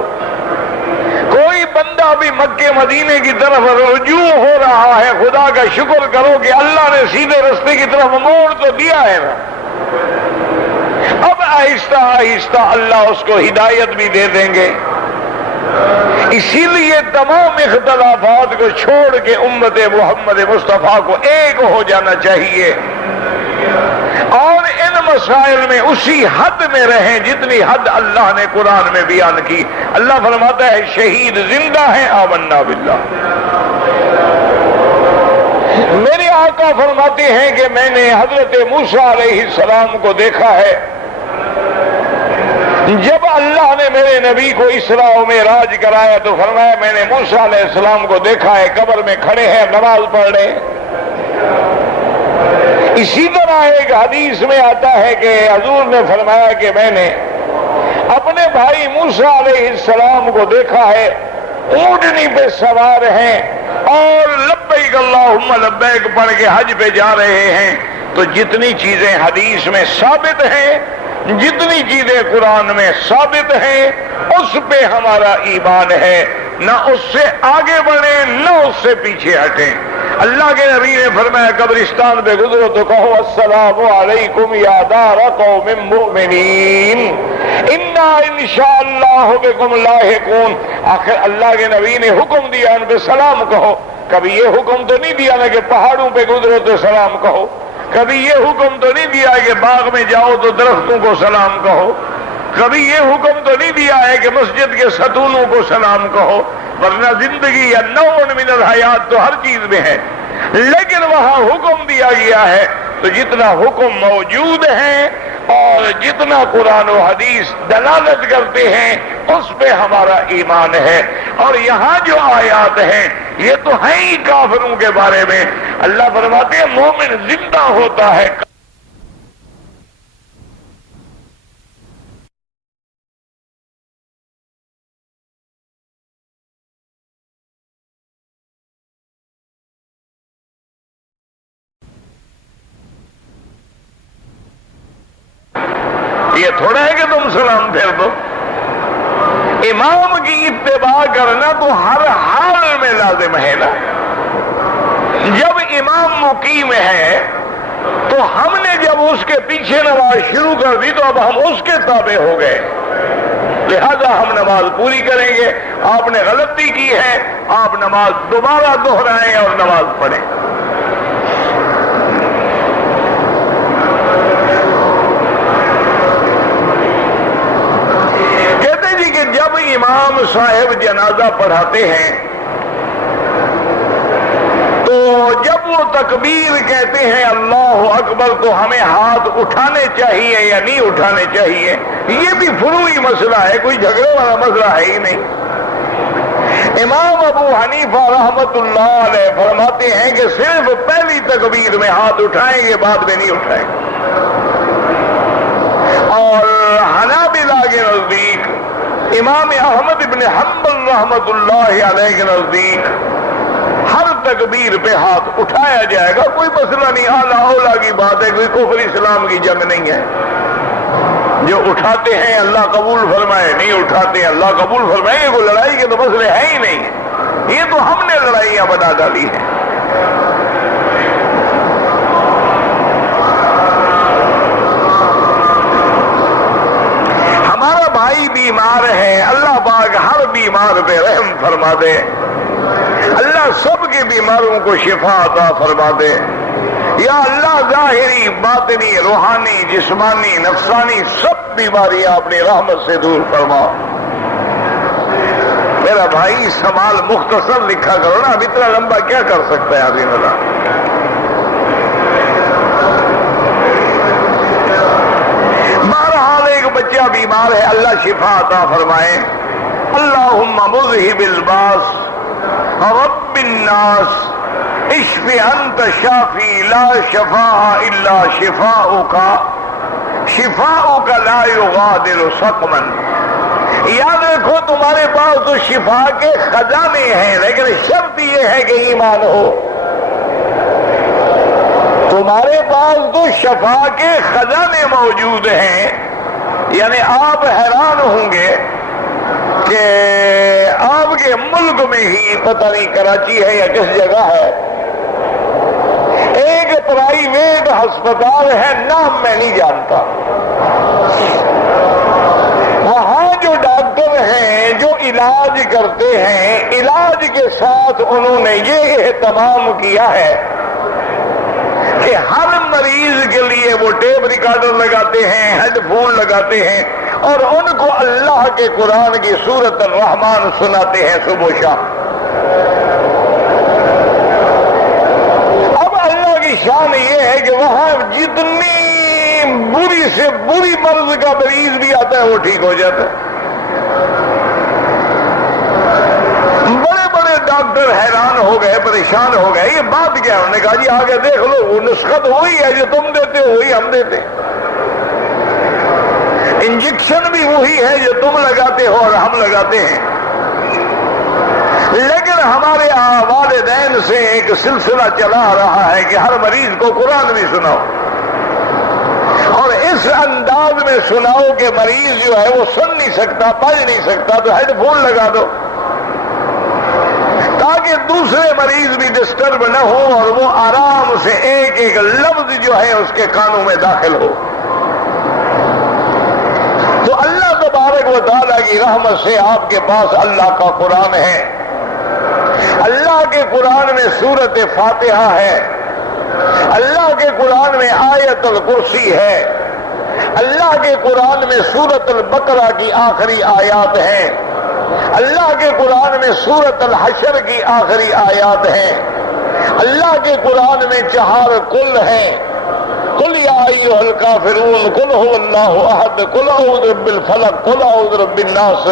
کوئی بندہ بھی مکے مدینے کی طرف رجوع ہو رہا ہے خدا کا شکر کرو کہ اللہ نے سیدھے رستے کی طرف موڑ تو دیا ہے نا۔ اب آہستہ آہستہ اللہ اس کو ہدایت بھی دے دیں گے۔ اسی لیے تمام اختلافات کو چھوڑ کے امت محمد مصطفیٰ کو ایک ہو جانا چاہیے اور ان مسائل میں اسی حد میں رہیں جتنی حد اللہ نے قرآن میں بیان کی۔ اللہ فرماتا ہے شہید زندہ ہیں، آمنا باللہ۔ میرے آقا فرماتے ہیں کہ میں نے حضرت موسیٰ علیہ السلام کو دیکھا ہے جب اللہ نے میرے نبی کو اسراء و معراج کرایا تو فرمایا میں نے موسیٰ علیہ السلام کو دیکھا ہے قبر میں کھڑے ہیں نماز پڑھ رہے ہیں۔ اسی طرح ایک حدیث میں آتا ہے کہ حضور نے فرمایا کہ میں نے اپنے بھائی موسیٰ علیہ السلام کو دیکھا ہے اونٹنی پہ سوار ہیں اور لبیک اللہم لبیک پڑھ کے حج پہ جا رہے ہیں۔ تو جتنی چیزیں حدیث میں ثابت ہیں، جتنی چیزیں قرآن میں ثابت ہیں، اس پہ ہمارا ایمان ہے، نہ اس سے آگے بڑھیں نہ اس سے پیچھے ہٹیں۔ اللہ کے نبی نے فرمایا قبرستان پہ گزرو تو کہو السلام علیکم یا دار قوم مؤمنین انا انشاءاللہ بکم لاحقون. آخر اللہ کے نبی نے حکم دیا ان پہ سلام کہو. کبھی یہ حکم تو نہیں دیا نا کہ پہاڑوں پہ گزرو تو سلام کہو. کبھی یہ حکم تو نہیں دیا کہ باغ میں جاؤ تو درختوں کو سلام کہو. کبھی یہ حکم تو نہیں دیا ہے کہ مسجد کے ستونوں کو سلام کہو. ورنہ زندگی یا نوع من الحیات تو ہر چیز میں ہے. لیکن وہاں حکم دیا گیا ہے تو جتنا حکم موجود ہے اور جتنا قرآن و حدیث دلالت کرتے ہیں اس پہ ہمارا ایمان ہے. اور یہاں جو آیات ہیں یہ تو ہیں ہی کافروں کے بارے میں. اللہ فرماتے ہیں مومن زندہ ہوتا ہے. یہ تھوڑا ہے کہ تم سلام پھیر دو. امام کی اتباع کرنا تو ہر حال میں لازم ہے نا. جب امام مقیم ہے تو ہم نے جب اس کے پیچھے نماز شروع کر دی تو اب ہم اس کے تابع ہو گئے. لہذا ہم نماز پوری کریں گے. آپ نے غلطی کی ہے آپ نماز دوبارہ دہرائیں اور نماز پڑھیں. جب امام صاحب جنازہ پڑھاتے ہیں تو جب وہ تکبیر کہتے ہیں اللہ اکبر تو ہمیں ہاتھ اٹھانے چاہیے یا نہیں اٹھانے چاہیے؟ یہ بھی فروعی مسئلہ ہے, کوئی جھگڑے والا مسئلہ ہے ہی نہیں. امام ابو حنیفہ رحمت اللہ علیہ فرماتے ہیں کہ صرف پہلی تکبیر میں ہاتھ اٹھائیں گے, بعد میں نہیں اٹھائیں گے. اور حنابلہ کے نزدیک امام احمد ابن حنبل رحمت اللہ علیہ کے نزدیک ہر تکبیر پہ ہاتھ اٹھایا جائے گا, کوئی مسئلہ نہیں. اعلیٰ اولا کی بات ہے, کوئی کفر اسلام کی جنگ نہیں ہے. جو اٹھاتے ہیں اللہ قبول فرمائے, نہیں اٹھاتے ہیں اللہ قبول فرمائے. یہ کوئی لڑائی کے تو مسئلے ہیں ہی نہیں. یہ تو ہم نے لڑائیاں بنا ڈالی ہیں. بھائی بیمار ہے, اللہ پاک ہر بیمار پہ رحم فرما دے. اللہ سب کے بیماروں کو شفا عطا فرما دے. یا اللہ ظاہری باطنی روحانی جسمانی نفسانی سب بیماریاں اپنی رحمت سے دور فرما. میرا بھائی سوال مختصر لکھا کرو نا, اب اتنا لمبا کیا کر سکتا ہے عظیم اللہ. بچہ بیمار ہے, اللہ شفا عطا فرمائے. اللہم مذہب الباس رب الناس اشف انت شافی لا شفاء الا شفاؤک شفاؤک لا یغادر سقما. یاد رکھو تمہارے پاس تو شفا کے خزانے ہیں, لیکن شرط یہ ہے کہ ایمان ہو. تمہارے پاس تو شفا کے خزانے موجود ہیں. یعنی آپ حیران ہوں گے کہ آپ کے ملک میں ہی پتہ نہیں کراچی ہے یا کس جگہ ہے, ایک پرائیویٹ ہسپتال ہے, نام میں نہیں جانتا. وہاں جو ڈاکٹر ہیں جو علاج کرتے ہیں, علاج کے ساتھ انہوں نے یہ اہتمام کیا ہے کہ ہر مریض کے لیے وہ ٹیپ ریکارڈر لگاتے ہیں, ہیڈ فون لگاتے ہیں اور ان کو اللہ کے قرآن کی سورۃ الرحمن سناتے ہیں صبح و شام. اب اللہ کی شان یہ ہے کہ وہاں جتنی بری سے بری مرض کا مریض بھی آتا ہے وہ ٹھیک ہو جاتا ہے. ڈاکٹر حیران ہو گئے, پریشان ہو گئے, یہ بات کیا؟ انہوں نے کہا جی آگے دیکھ لو, وہ نسخت وہی ہے جو تم دیتے ہو وہی ہم دیتے, انجیکشن بھی وہی ہے جو تم لگاتے ہو اور ہم لگاتے ہیں. لیکن ہمارے والدین سے ایک سلسلہ چلا رہا ہے کہ ہر مریض کو قرآن بھی سناؤ, اور اس انداز میں سناؤ کہ مریض جو ہے وہ سن نہیں سکتا, پڑھ نہیں سکتا, تو ہیڈ فون لگا دو تاکہ دوسرے مریض بھی ڈسٹرب نہ ہو اور وہ آرام سے ایک ایک لفظ جو ہے اس کے کانوں میں داخل ہو۔ تو اللہ تبارک و تعالیٰ کی رحمت سے آپ کے پاس اللہ کا قرآن ہے۔ اللہ کے قرآن میں سورۃ فاتحہ ہے، اللہ کے قرآن میں آیت الکرسی ہے، اللہ کے قرآن میں سورۃ البقرہ کی آخری آیات ہیں، اللہ کے قرآن میں سورۃ الحشر کی آخری آیات ہیں، اللہ کے قرآن میں 4 قل ہیں، قل یا ایھا الکافرون، قل هو اللہ احد، قل اعوذ برب الفلق، قل اعوذ برب الناس۔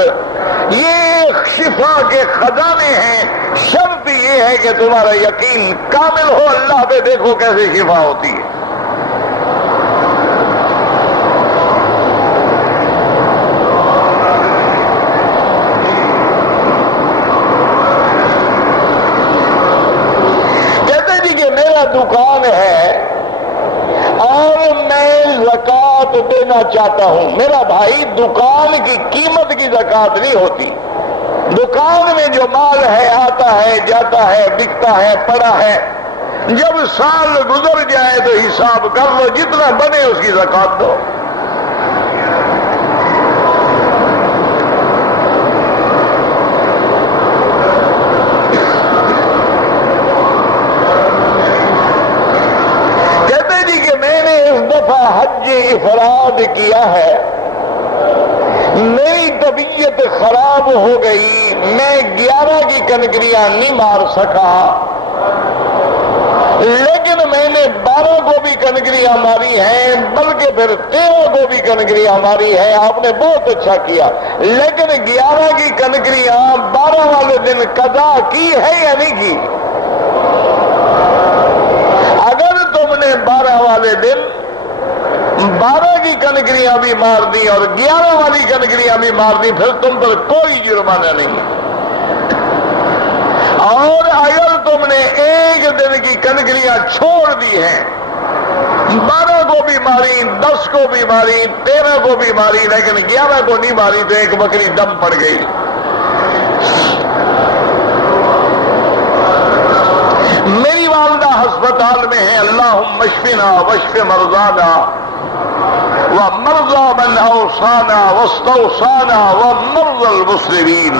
یہ شفا کے خزانے ہیں، شرط یہ ہے کہ تمہارا یقین کامل ہو اللہ پہ۔ دیکھو کیسے شفا ہوتی ہے۔ کہتے جی کہ میرا دکان ہے اور میں زکوٰۃ دینا چاہتا ہوں۔ میرا بھائی، دکان کی قیمت کی زکوٰۃ نہیں ہوتی۔ دکان میں جو مال ہے آتا ہے جاتا ہے بکتا ہے پڑا ہے، جب سال گزر جائے تو حساب کر لو، جتنا بنے اس کی زکوٰۃ دو۔ حج افراد کیا ہے، میری طبیعت خراب ہو گئی، میں 11 کی کنکریاں نہیں مار سکا، لیکن میں نے 12 کو بھی کنکریاں ماری ہیں، بلکہ پھر 13 کو بھی کنکریاں ماری ہیں۔ آپ نے بہت اچھا کیا، لیکن 11 کی کنکریاں 12 والے دن قضا کی ہے یا نہیں کی؟ اگر تم نے 12 والے دن 12 کی کنکریاں بھی مار دی اور 11 والی کنکریاں بھی مار دی، پھر تم پر کوئی جرمانہ نہیں۔ اور اگر تم نے ایک دن کی کنکریاں چھوڑ دی ہیں، 12 کو بھی ماری، 10 کو بھی ماری، 13 کو بھی ماری، لیکن 11 کو نہیں ماری، تو ایک بکری دم پڑ گئی۔ میری والدہ ہسپتال میں ہے، اللہم اشفنا واشف مرضانا ومرضى من اوصانا واستوصانا ومرضى المسلمين۔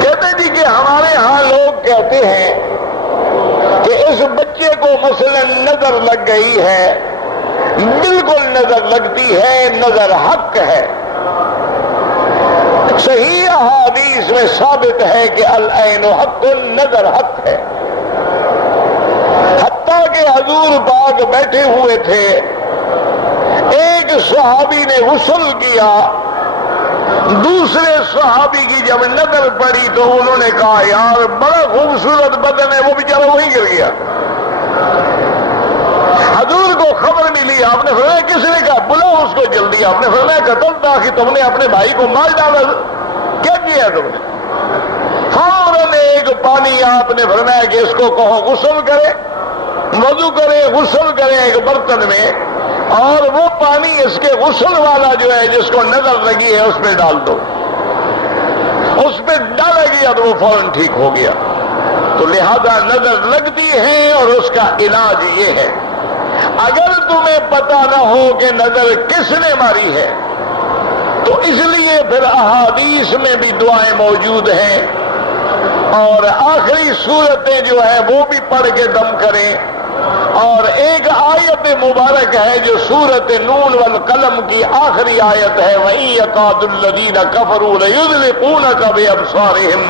کہتے جی کہ ہمارے ہاں لوگ کہتے ہیں کہ اس بچے کو مثلا نظر لگ گئی ہے، بالکل نظر لگتی ہے، نظر حق ہے۔ صحیح احادیث میں ثابت ہے کہ العین حق، نظر حق ہے۔ حتیٰ کہ حضور پاک بیٹھے ہوئے تھے، ایک صحابی نے غسل کیا، دوسرے صحابی کی جب نظر پڑی تو انہوں نے کہا یار بڑا خوبصورت بدن ہے، وہ بیچارہ وہیں گر گیا۔ حضور کو خبر ملی، آپ نے فرمایا کس نے کہا؟ بلاؤ اس کو جلدی۔ آپ نے فرمایا قتل تھا کہ تم نے اپنے بھائی کو مار ڈالا، کیا کیا تم نے؟ فوراً ایک پانی آپ نے فرمایا کہ اس کو کہو غسل کرے، وضو کرے، غسل کرے ایک برتن میں، اور وہ پانی اس کے غسل والا جو ہے جس کو نظر لگی ہے اس پہ ڈال دو۔ اس پہ ڈالا گیا تو وہ فوراً ٹھیک ہو گیا۔ تو لہذا نظر لگتی ہے اور اس کا علاج یہ ہے۔ اگر تمہیں پتہ نہ ہو کہ نظر کس نے ماری ہے تو اس لیے پھر احادیث میں بھی دعائیں موجود ہیں، اور آخری صورتیں جو ہیں وہ بھی پڑھ کے دم کریں۔ اور ایک آیت مبارک ہے جو سورۃ نون والقلم کی آخری آیت ہے، وَإِن يَكَادُ الَّذِينَ كَفَرُوا لَيُزْلِقُونَكَ بِأَبْصَارِهِمْ۔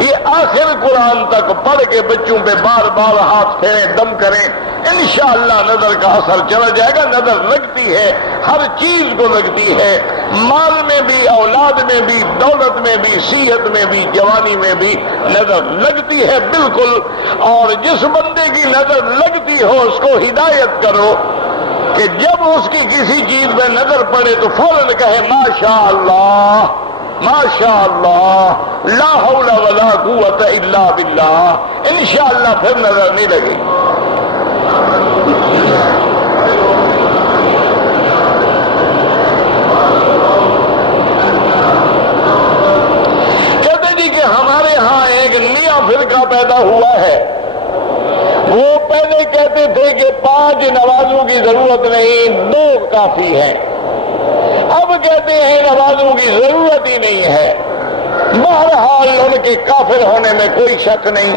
یہ آخر قرآن تک پڑھ کے بچوں پہ بار بار ہاتھ پھیریں، دم کریں، انشاءاللہ نظر کا اثر چلا جائے گا۔ نظر لگتی ہے، ہر چیز کو لگتی ہے، مال میں بھی، اولاد میں بھی، دولت میں بھی، صحت میں بھی، جوانی میں بھی نظر لگتی ہے بالکل۔ اور جس بندے کی نظر لگتی ہو اس کو ہدایت کرو کہ جب اس کی کسی چیز میں نظر پڑے تو فوراً کہے ماشاء اللہ ماشاء اللہ، لا حول ولا قوت الا باللہ، انشاءاللہ پھر نظر نہیں لگے گی۔ کی ضرورت نہیں، 2 کافی ہے۔ اب کہتے ہیں نمازوں کی ضرورت ہی نہیں ہے۔ بہرحال ان کے کافر ہونے میں کوئی شک نہیں،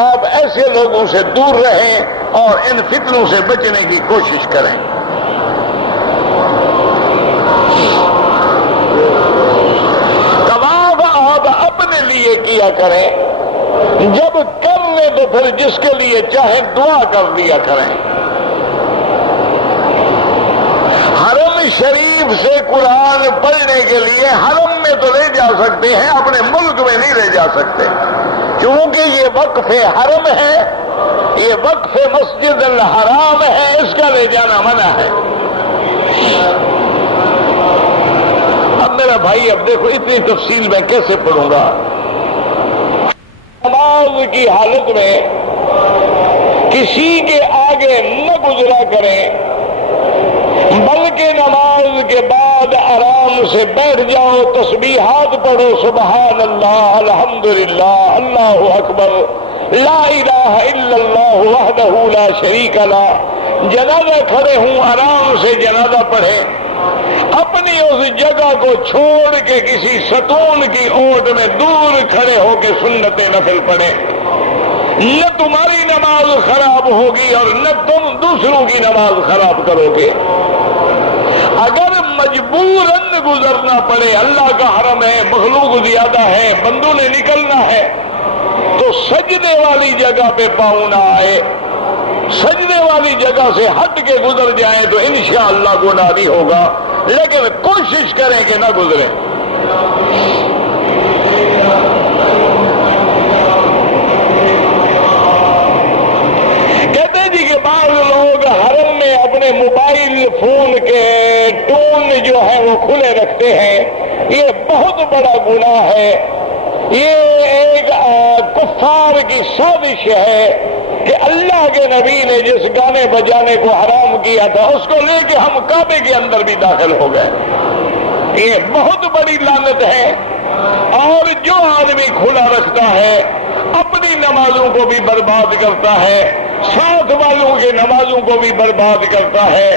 آپ ایسے لوگوں سے دور رہیں اور ان فتنوں سے بچنے کی کوشش کریں۔ طواف آپ اپنے لیے کیا کریں، جب کر لیں تو پھر جس کے لیے چاہیں دعا کر دیا کریں۔ حرم شریف سے قرآن پڑھنے کے لیے حرم میں تو لے جا سکتے ہیں، اپنے ملک میں نہیں لے جا سکتے، کیونکہ یہ وقف حرم ہے، یہ وقف مسجد الحرام ہے، اس کا لے جانا منع ہے۔ اب میرا بھائی اب دیکھو اتنی تفصیل میں کیسے پڑھوں گا۔ نماز کی حالت میں کسی کے آگے نہ گزرا کریں، بلکہ نماز کے بعد آرام سے بیٹھ جاؤ، تسبیحات پڑھو، سبحان اللہ، الحمدللہ، اللہ اکبر، لا الہ الا اللہ وحدہ لا شریک لہ۔ جنازہ کھڑے ہوں آرام سے جنازہ پڑھیں، اپنی اس جگہ کو چھوڑ کے کسی ستون کی اوٹ میں دور کھڑے ہو کے سنت نفل پڑھیں۔ نہ تمہاری نماز خراب ہوگی اور نہ تم دوسروں کی نماز خراب کرو گے۔ اگر مجبوراً گزرنا پڑے، اللہ کا حرم ہے، مخلوق زیادہ ہے، بندوں نے نکلنا ہے، تو سجدے والی جگہ پہ پاؤں نہ آئے، سجدے والی جگہ سے ہٹ کے گزر جائیں تو انشاءاللہ گناہ نہیں ہوگا، لیکن کوشش کریں کہ نہ گزریں۔ کہتے جی کہ بعض لوگ حرم میں اپنے موبائل فون کے ٹون جو ہے وہ کھلے رکھتے ہیں، یہ بہت بڑا گناہ ہے۔ یہ ایک کفار کی سازش ہے کہ اللہ کے نبی نے جس گانے بجانے کو حرام کیا تھا اس کو لے کے ہم کعبے کے اندر بھی داخل ہو گئے۔ یہ بہت بڑی لعنت ہے، اور جو آدمی کھلا رکھتا ہے اپنی نمازوں کو بھی برباد کرتا ہے، ساتھ والوں کے نمازوں کو بھی برباد کرتا ہے،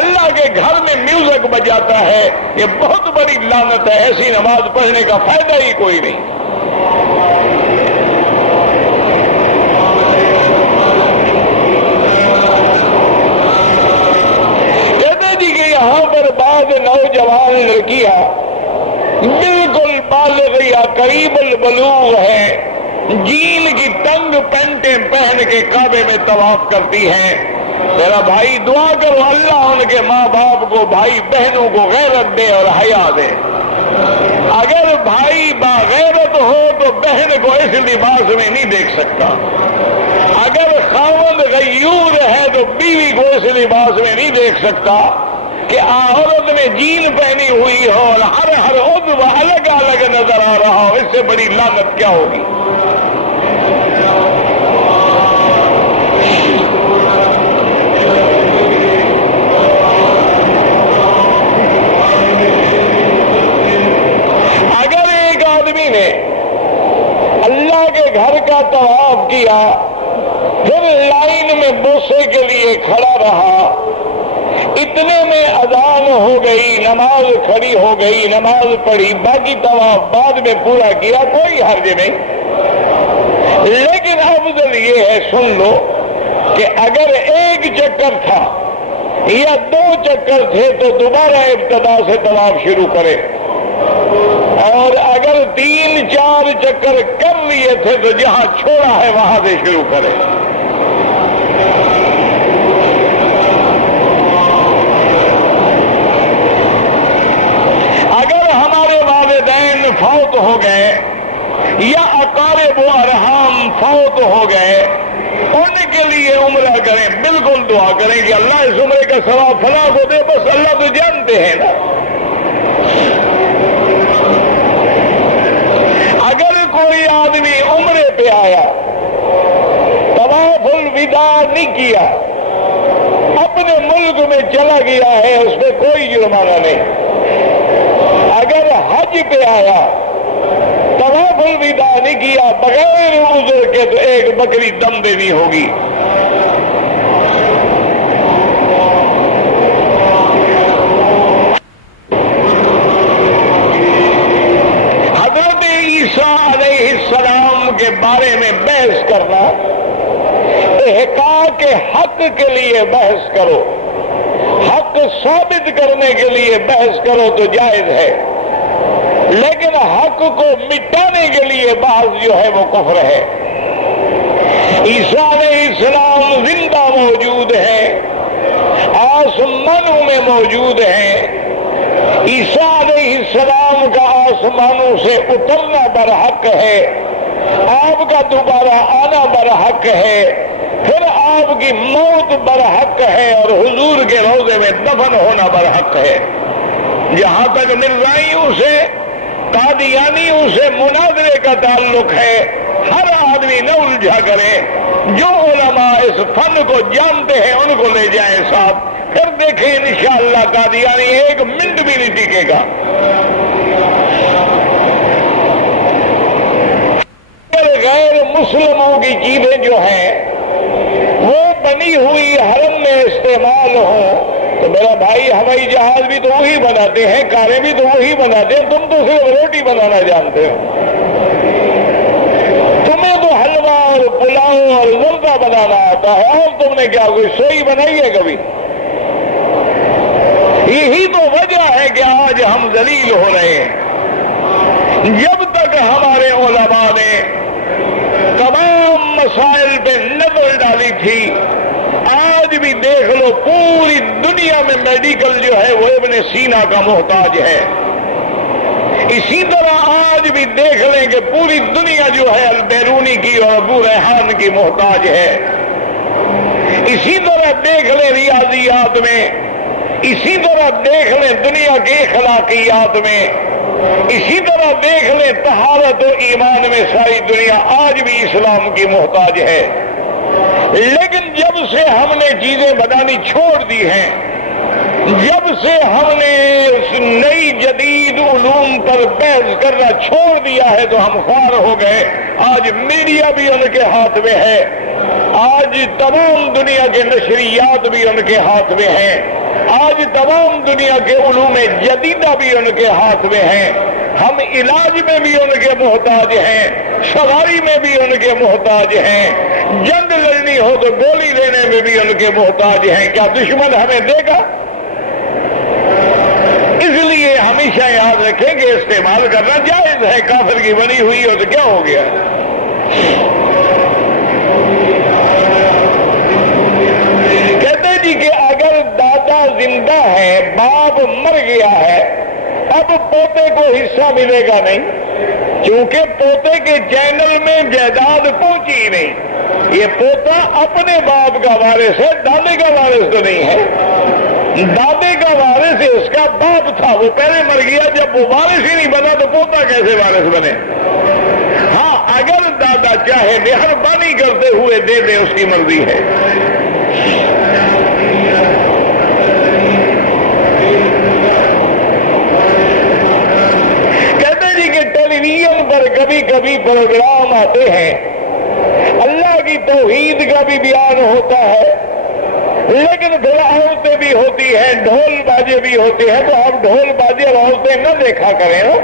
اللہ کے گھر میں میوزک بجاتا ہے، یہ بہت بڑی لعنت ہے۔ ایسی نماز پڑھنے کا فائدہ ہی کوئی نہیں۔ کہتے جی کہ یہاں پر بعض نوجوان لڑکیاں بالکل بالغ یا قریب البلوغ ہے، جین کی تنگ پینٹیں پہن کے کعبے میں طواف کرتی ہیں۔ میرا بھائی دعا کرو اللہ ان کے ماں باپ کو، بھائی بہنوں کو غیرت دے اور حیا دے۔ اگر بھائی باغیرت ہو تو بہن کو اس لباس میں نہیں دیکھ سکتا، اگر خاوند غیور ہے تو بیوی کو اس لباس میں نہیں دیکھ سکتا کہ عورت نے جین پہنی ہوئی ہو اور ہر عضو الگ الگ نظر آ رہا ہو، اس سے بڑی لعنت کیا ہوگی۔ اگر ایک آدمی نے اللہ کے گھر کا طواف کیا، پھر لائن میں بوسے کے لیے کھڑا رہا، اتنے میں اذان ہو گئی، نماز کھڑی ہو گئی، نماز پڑھی، باقی طواف بعد میں پورا کیا، کوئی حرج نہیں۔ لیکن افضل یہ ہے، سن لو، کہ اگر ایک چکر تھا یا 2 چکر تھے تو دوبارہ ابتدا سے طواف شروع کرے، اور اگر 3-4 چکر کر لیے تھے تو جہاں چھوڑا ہے وہاں سے شروع کرے۔ فوت ہو گئے یا اقارب و ارحام فوت ہو گئے، ان کے لیے عمرہ کریں، بالکل دعا کریں کہ اللہ اس عمرے کا ثواب فلاں کو دے، بس اللہ تو جانتے ہیں نا۔ اگر کوئی آدمی عمرے پہ آیا، طواف الوداع نہیں کیا، اپنے ملک میں چلا گیا ہے، اس پہ کوئی جرمانہ نہیں۔ اگر حج پہ آیا، طواف الوداع نہیں کیا، بغیر عذر کے، تو ایک بکری دم دینی ہوگی۔ بارے میں بحث کرنا، احقاق حق کے لیے بحث کرو، حق ثابت کرنے کے لیے بحث کرو تو جائز ہے، لیکن حق کو مٹانے کے لیے بحث جو ہے وہ کفر ہے۔ عیسیٰ علیہ السلام زندہ موجود ہیں، آسمانوں میں موجود ہیں، عیسیٰ علیہ السلام کا آسمانوں سے اترنا برحق ہے، آپ کا دوبارہ آنا برحق ہے، پھر آپ کی موت برحق ہے اور حضور کے روضے میں دفن ہونا برحق ہے۔ جہاں تک مرزائیوں سے قادیانیوں سے مناظرے کا تعلق ہے، ہر آدمی نہ الجھا کرے، جو علماء اس فن کو جانتے ہیں ان کو لے جائیں ساتھ، پھر دیکھیں انشاءاللہ قادیانی ایک منٹ بھی نہیں ٹکے گا۔ غیر مسلموں کی چیزیں جو ہیں وہ بنی ہوئی حرم میں استعمال ہوں تو میرا بھائی ہوائی جہاز بھی تو وہی بناتے ہیں، کاریں بھی تو وہی بناتے ہیں، تم تو صرف روٹی بنانا جانتے ہو، تمہیں تو حلوہ اور پلاؤ اور زردہ بنانا آتا ہے، اور تم نے کیا کوئی سوئی بنائی ہے کبھی؟ یہی تو وجہ ہے کہ آج ہم ذلیل ہو رہے ہیں۔ جب تک ہمارے علماء نے تمام مسائل پہ نظر ڈالی تھی، آج بھی دیکھ لو پوری دنیا میں میڈیکل جو ہے وہ ابن سینا کا محتاج ہے۔ اسی طرح آج بھی دیکھ لیں کہ پوری دنیا جو ہے البیرونی کی اور ابو ریحان کی محتاج ہے۔ اسی طرح دیکھ لیں ریاضیات میں، اسی طرح دیکھ لیں دنیا کے اخلاقیات میں، اسی طرح دیکھ لیں طہارت و ایمان میں، ساری دنیا آج بھی اسلام کی محتاج ہے۔ لیکن جب سے ہم نے چیزیں بنانی چھوڑ دی ہیں، جب سے ہم نے اس نئی جدید علوم پر بحث کرنا چھوڑ دیا ہے تو ہم خوار ہو گئے۔ آج میڈیا بھی ان کے ہاتھ میں ہے، آج تمام دنیا کے نشریات بھی ان کے ہاتھ میں ہیں، آج تمام دنیا کے علوم جدیدہ بھی ان کے ہاتھ میں ہیں۔ ہم علاج میں بھی ان کے محتاج ہیں، سواری میں بھی ان کے محتاج ہیں، جنگ لڑنی ہو تو گولی لینے میں بھی ان کے محتاج ہیں۔ کیا دشمن ہمیں دے گا؟ اس لیے ہمیشہ یاد رکھیں کہ استعمال کرنا جائز ہے، کافر کی بنی ہوئی ہو تو کیا ہو گیا؟ کہتے جی کہ اگر دادا زندہ ہے، باپ مر گیا ہے، اب پوتے کو حصہ ملے گا نہیں، کیونکہ پوتے کے چینل میں جائیداد پہنچی ہی نہیں۔ یہ پوتا اپنے باپ کا وارث ہے، دادے کا وارث تو نہیں ہے۔ دادے کا وارث اس کا باپ تھا، وہ پہلے مر گیا، جب وہ وارث ہی نہیں بنا تو پوتا کیسے وارث بنے؟ ہاں اگر دادا چاہے مہربانی کرتے ہوئے دے دے، اس کی مرضی ہے۔ ٹیلی ویژن پر کبھی کبھی پروگرام آتے ہیں، اللہ کی توحید کا بھی بیان ہوتا ہے، لیکن پھر عورتیں بھی ہوتی ہیں، ڈھول باجے بھی ہوتے ہیں، تو آپ ڈھول باجے اور عورتیں نہ دیکھا کریں نا۔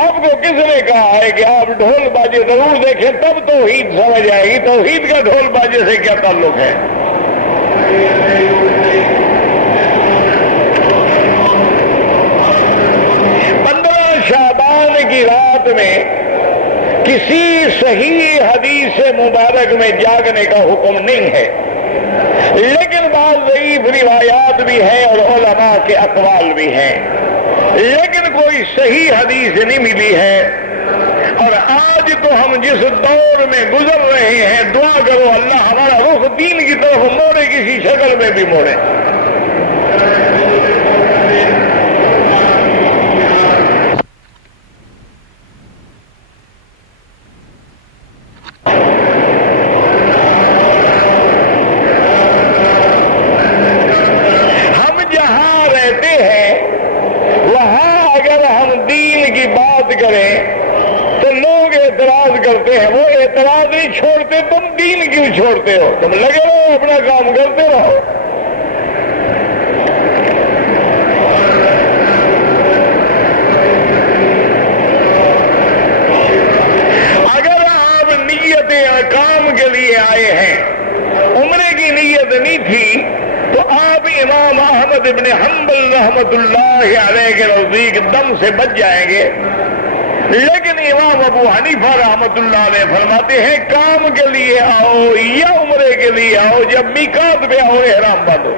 آپ کو کس نے کہا ہے کہ آپ ڈھول باجے ضرور دیکھیں تب توحید سمجھ آئے گی؟ توحید کا ڈھول باجے سے کیا تعلق ہے؟ شعبان کی رات میں کسی صحیح حدیث مبارک میں جاگنے کا حکم نہیں ہے، لیکن بعض ضعیف روایات بھی ہیں اور علماء کے اقوال بھی ہیں، لیکن کوئی صحیح حدیث نہیں ملی ہے۔ اور آج تو ہم جس دور میں گزر رہے ہیں، دعا کرو اللہ ہمارا رخ دین کی طرف موڑے، کسی شکل میں بھی موڑے۔ چھوڑتے ہو تم، لگے رہو اپنا کام کرتے رہو۔ دم سے بچ جائیں گے. لیکن امام ابو حنیفہ رحمۃ اللہ علیہ فرماتے ہیں کام کے لیے آؤ یا عمرے کے لیے آؤ، جب میقات پہ آؤ احرام باندھو.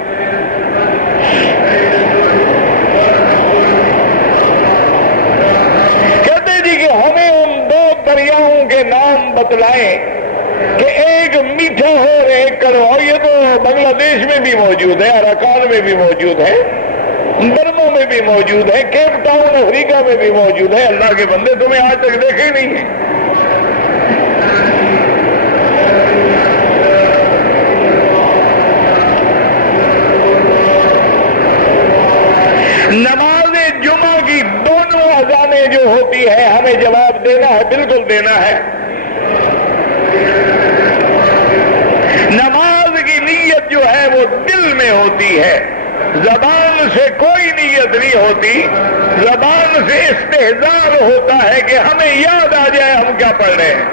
کہتے جی کہ ہمیں ان دو دریاؤں کے نام بتلائیں کہ ایک میٹھا ہے اور ایک کڑوا. یہ تو بنگلہ دیش میں بھی موجود ہے، اراکان میں بھی موجود ہے، برما میں بھی موجود ہے، کیپ ٹاؤن افریقہ میں بھی موجود ہے. اللہ کے بندے تمہیں آج تک دیکھے نہیں ہیں. نماز جمعہ کی دونوں اذانیں جو ہوتی ہے ہمیں جواب دینا ہے، بالکل دینا ہے. نماز کی نیت جو ہے وہ دل میں ہوتی ہے، زبان سے کوئی نیت نہیں ہوتی. زبان سے استحضار ہوتا ہے کہ ہمیں یاد آ جائے ہم کیا پڑھ رہے ہیں.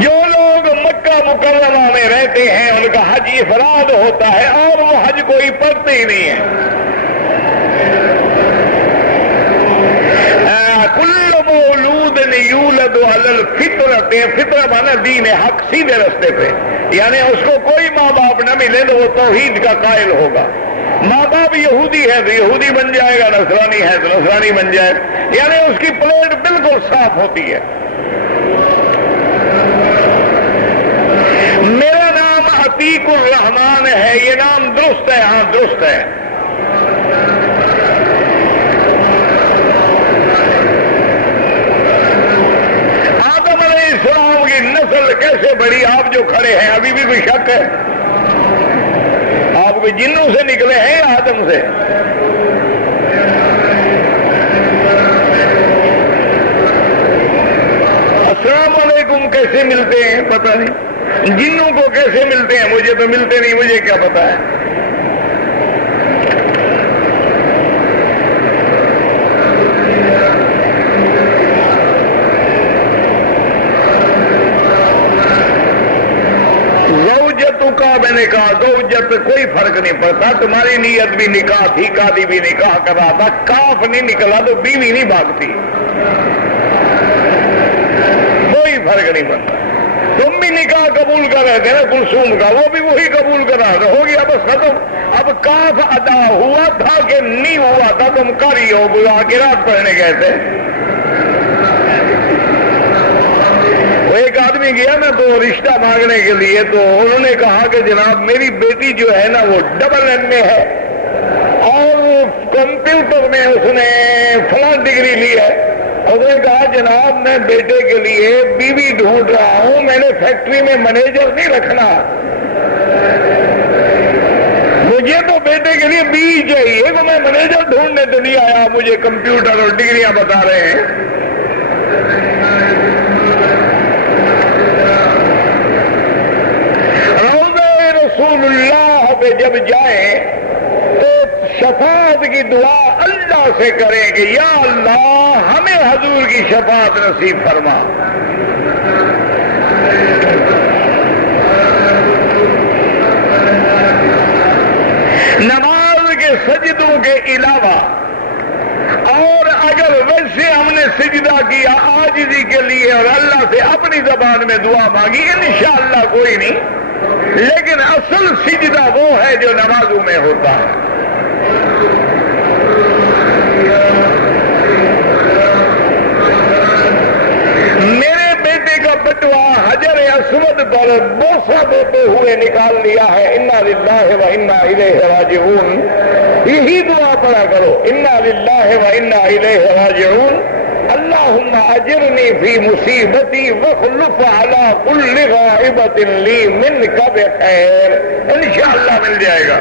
جو لوگ مکہ مکرمہ میں رہتے ہیں ان کا حج افراد ہوتا ہے اور وہ حج کوئی پڑھتے ہی نہیں ہے. یولد علی الفطرۃ، فطرہ مانا دین حق، سیدھے رستے پہ. یعنی اس کو کوئی ماں باپ نہ ملے تو وہ توحید کا قائل ہوگا. ماں باپ یہودی ہے تو یہودی بن جائے گا، نصرانی ہے تو نصرانی بن جائے. یعنی اس کی پلیٹ بالکل صاف ہوتی ہے. میرا نام عتیق الرحمان ہے، یہ نام درست ہے؟ ہاں درست ہے. کیسے بڑی؟ آپ جو کھڑے ہیں ابھی بھی کوئی شک ہے؟ آپ کوئی جنوں سے نکلے ہیں یا آدم سے؟ السلام علیکم کیسے ملتے ہیں پتہ نہیں، جنوں کو کیسے ملتے ہیں مجھے تو ملتے نہیں، مجھے کیا پتا ہے. میں نے کہا زوجت پہ کوئی فرق نہیں پڑتا، تمہاری نیت بھی نکاح تھی، قاضی بھی نکاح کر رہا تھا، کاف نہیں نکلا تو بیوی نہیں بھاگتی، کوئی فرق نہیں پڑتا. تم بھی نکاح قبول کر رہے تھے نا کلثوم کا، وہ بھی وہی قبول کر رہا تھا، ہو گیا بس ختم. اب کاف ادا ہوا تھا کہ نہیں ہوا تھا تم قاری ہو گیا قرات پڑھنے گئے تھے. ایک آدمی گیا نا تو رشتہ مانگنے کے لیے، تو انہوں نے کہا کہ جناب میری بیٹی جو ہے نا وہ ڈبل ایم اے ہے اور کمپیوٹر میں اس نے فلاں ڈگری لی ہے. اس نے کہا جناب میں بیٹے کے لیے بیوی ڈھونڈ رہا ہوں، میں نے فیکٹری میں مینیجر نہیں رکھنا، مجھے تو بیٹے کے لیے بیوی چاہیے، تو میں مینیجر ڈھونڈنے تو نہیں آیا، مجھے کمپیوٹر اور ڈگریاں بتا رہے ہیں. رسول اللہ پہ جب جائیں تو شفاعت کی دعا اللہ سے کریں کہ یا اللہ ہمیں حضور کی شفاعت نصیب فرما. نماز کے سجدوں کے علاوہ اور اگر ویسے ہم نے سجدہ کیا عاجزی کے لیے اور اللہ سے اپنی زبان میں دعا مانگی انشاءاللہ کوئی نہیں، لیکن اصل سجدہ وہ ہے جو نمازوں میں ہوتا ہے. میرے بیٹے کا بٹوا حجر اسود پر بوسہ دیتے ہوئے نکال لیا ہے، انا للہ و انا الیہ راجعون. یہی دعا پڑھا کرو، انا للہ و انا الیہ راجعون. اللہم اجرنی فی مصیبتی واخلف علی کل غائبۃ لی منک بخیر. انشاءاللہ مل جائے گا.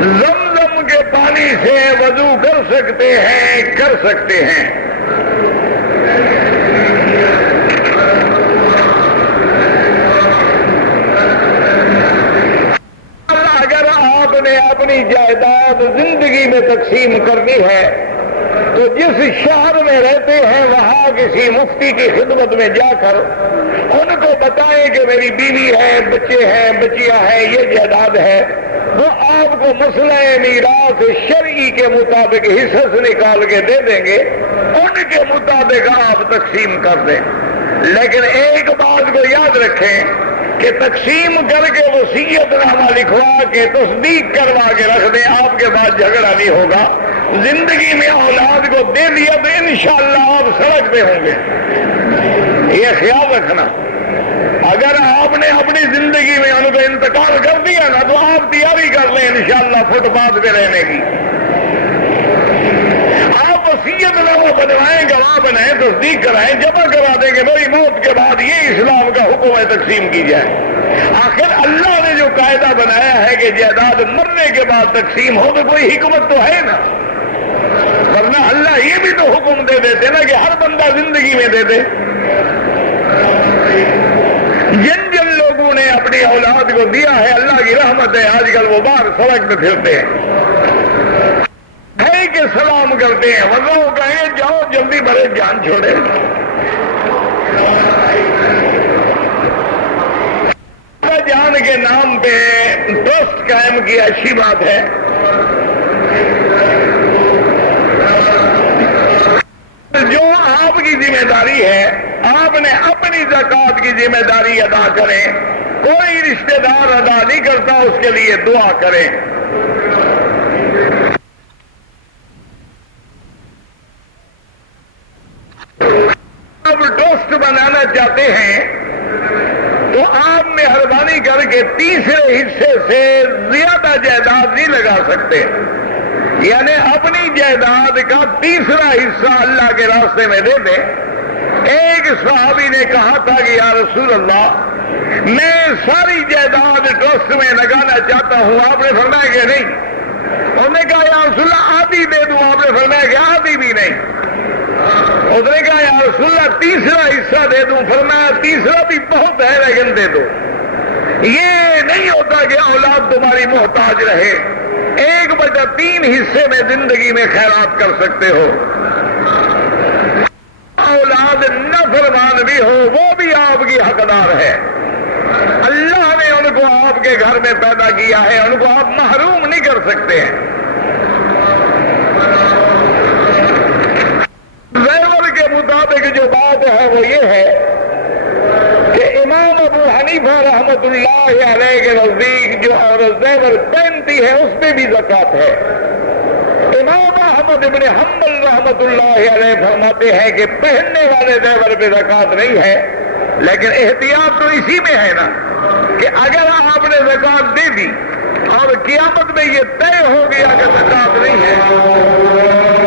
زمزم کے پانی سے وضو کر سکتے ہیں، کر سکتے ہیں. اگر آپ نے اپنی جائیداد زندگی میں تقسیم کرنی ہے تو جس شہر میں رہتے ہیں وہاں کسی مفتی کی خدمت میں جا کر ان کو بتائیں کہ میری بیوی ہے، بچے ہیں، بچیاں ہیں، یہ جائیداد ہے، وہ آپ کو مسئلہ میراث شرعی کے مطابق حصص نکال کے دے دیں گے، ان کے مطابق آپ تقسیم کر دیں۔ لیکن ایک بات کو یاد رکھیں کہ تقسیم کر کے وصیت نامہ لکھوا کے تصدیق کروا کے رکھ دیں، آپ کے بعد جھگڑا نہیں ہوگا۔ زندگی میں اولاد کو دے دیا تو انشاءاللہ آپ سڑک پہ ہوں گے، یہ خیال رکھنا۔ اگر آپ نے اپنی زندگی میں ان کو انتقال کر دیا نا تو آپ تیاری کر لیں انشاءاللہ فٹ پاتھ پہ رہنے کی۔ آپ وصیت نامہ بنوائیں، گواہ بنائیں، تصدیق کرائیں، جمع کرا دیں گے میری موت کے بعد یہ اسلام کا حکم ہے تقسیم کی جائے۔ آخر اللہ نے جو قاعدہ بنایا ہے کہ جائیداد مرنے کے بعد تقسیم ہو تو کوئی حکمت تو ہے نا، ورنہ اللہ یہ بھی تو حکم دے دیتے نا کہ ہر بندہ زندگی میں دے دے۔ جن جن لوگوں نے اپنی اولاد کو دیا ہے اللہ کی رحمت ہے، آج کل وہ باہر سڑک پہ پھرتے ہیں، ہے کہ سلام کرتے ہیں، ورنہ وہ کہیں جاؤ جلدی بڑے جان چھوڑے۔ جان کے نام پہ ٹرسٹ قائم کیا اچھی بات ہے، جو آپ کی ذمہ داری ہے آپ نے اپنی زکوٰۃ کی ذمہ داری ادا کریں، کوئی رشتہ دار ادا نہیں کرتا، اس کے لیے دعا کریں۔ اب ٹرسٹ بنانا چاہتے ہیں تو آپ مہربانی کر کے تیسرے حصے سے زیادہ جائیداد نہیں لگا سکتے، یعنی اپنی جائیداد کا تیسرا حصہ اللہ کے راستے میں دے دیں۔ ایک صحابی نے کہا تھا کہ یا رسول اللہ میں ساری جائیداد ٹرسٹ میں لگانا چاہتا ہوں، آپ نے فرمایا کہ نہیں۔ انہوں نے کہا یا رسول اللہ آدھی دے دوں، آپ نے فرمایا کہ آدھی بھی نہیں۔ اس نے کہا یا رسول اللہ تیسرا حصہ دے دوں، فرمایا تیسرا بھی بہت ہے لیکن دے دو۔ یہ نہیں ہوتا کہ اولاد تمہاری محتاج رہے، 1/3 حصے میں زندگی میں خیرات کر سکتے ہو۔ اولاد نافرمان بھی ہو وہ بھی آپ کی حقدار ہے، اللہ نے ان کو آپ کے گھر میں پیدا کیا ہے، ان کو آپ محروم نہیں کر سکتے ہیں۔ زیور کے مطابق جو بات ہے وہ یہ ہے کہ امام ابو حنیفہ رحمت اللہ علیہ کے نزدیک جو عورت زیور پہنتی ہے اس میں بھی زکوٰۃ ہے۔ امام احمد ابن حنبل رحمت اللہ علیہ فرماتے ہیں کہ پہننے والے زیور پہ زکوٰۃ نہیں ہے، لیکن احتیاط تو اسی میں ہے نا کہ اگر آپ نے زکوٰۃ دے دی اور قیامت میں یہ طے ہو گیا کہ زکوٰۃ نہیں ہے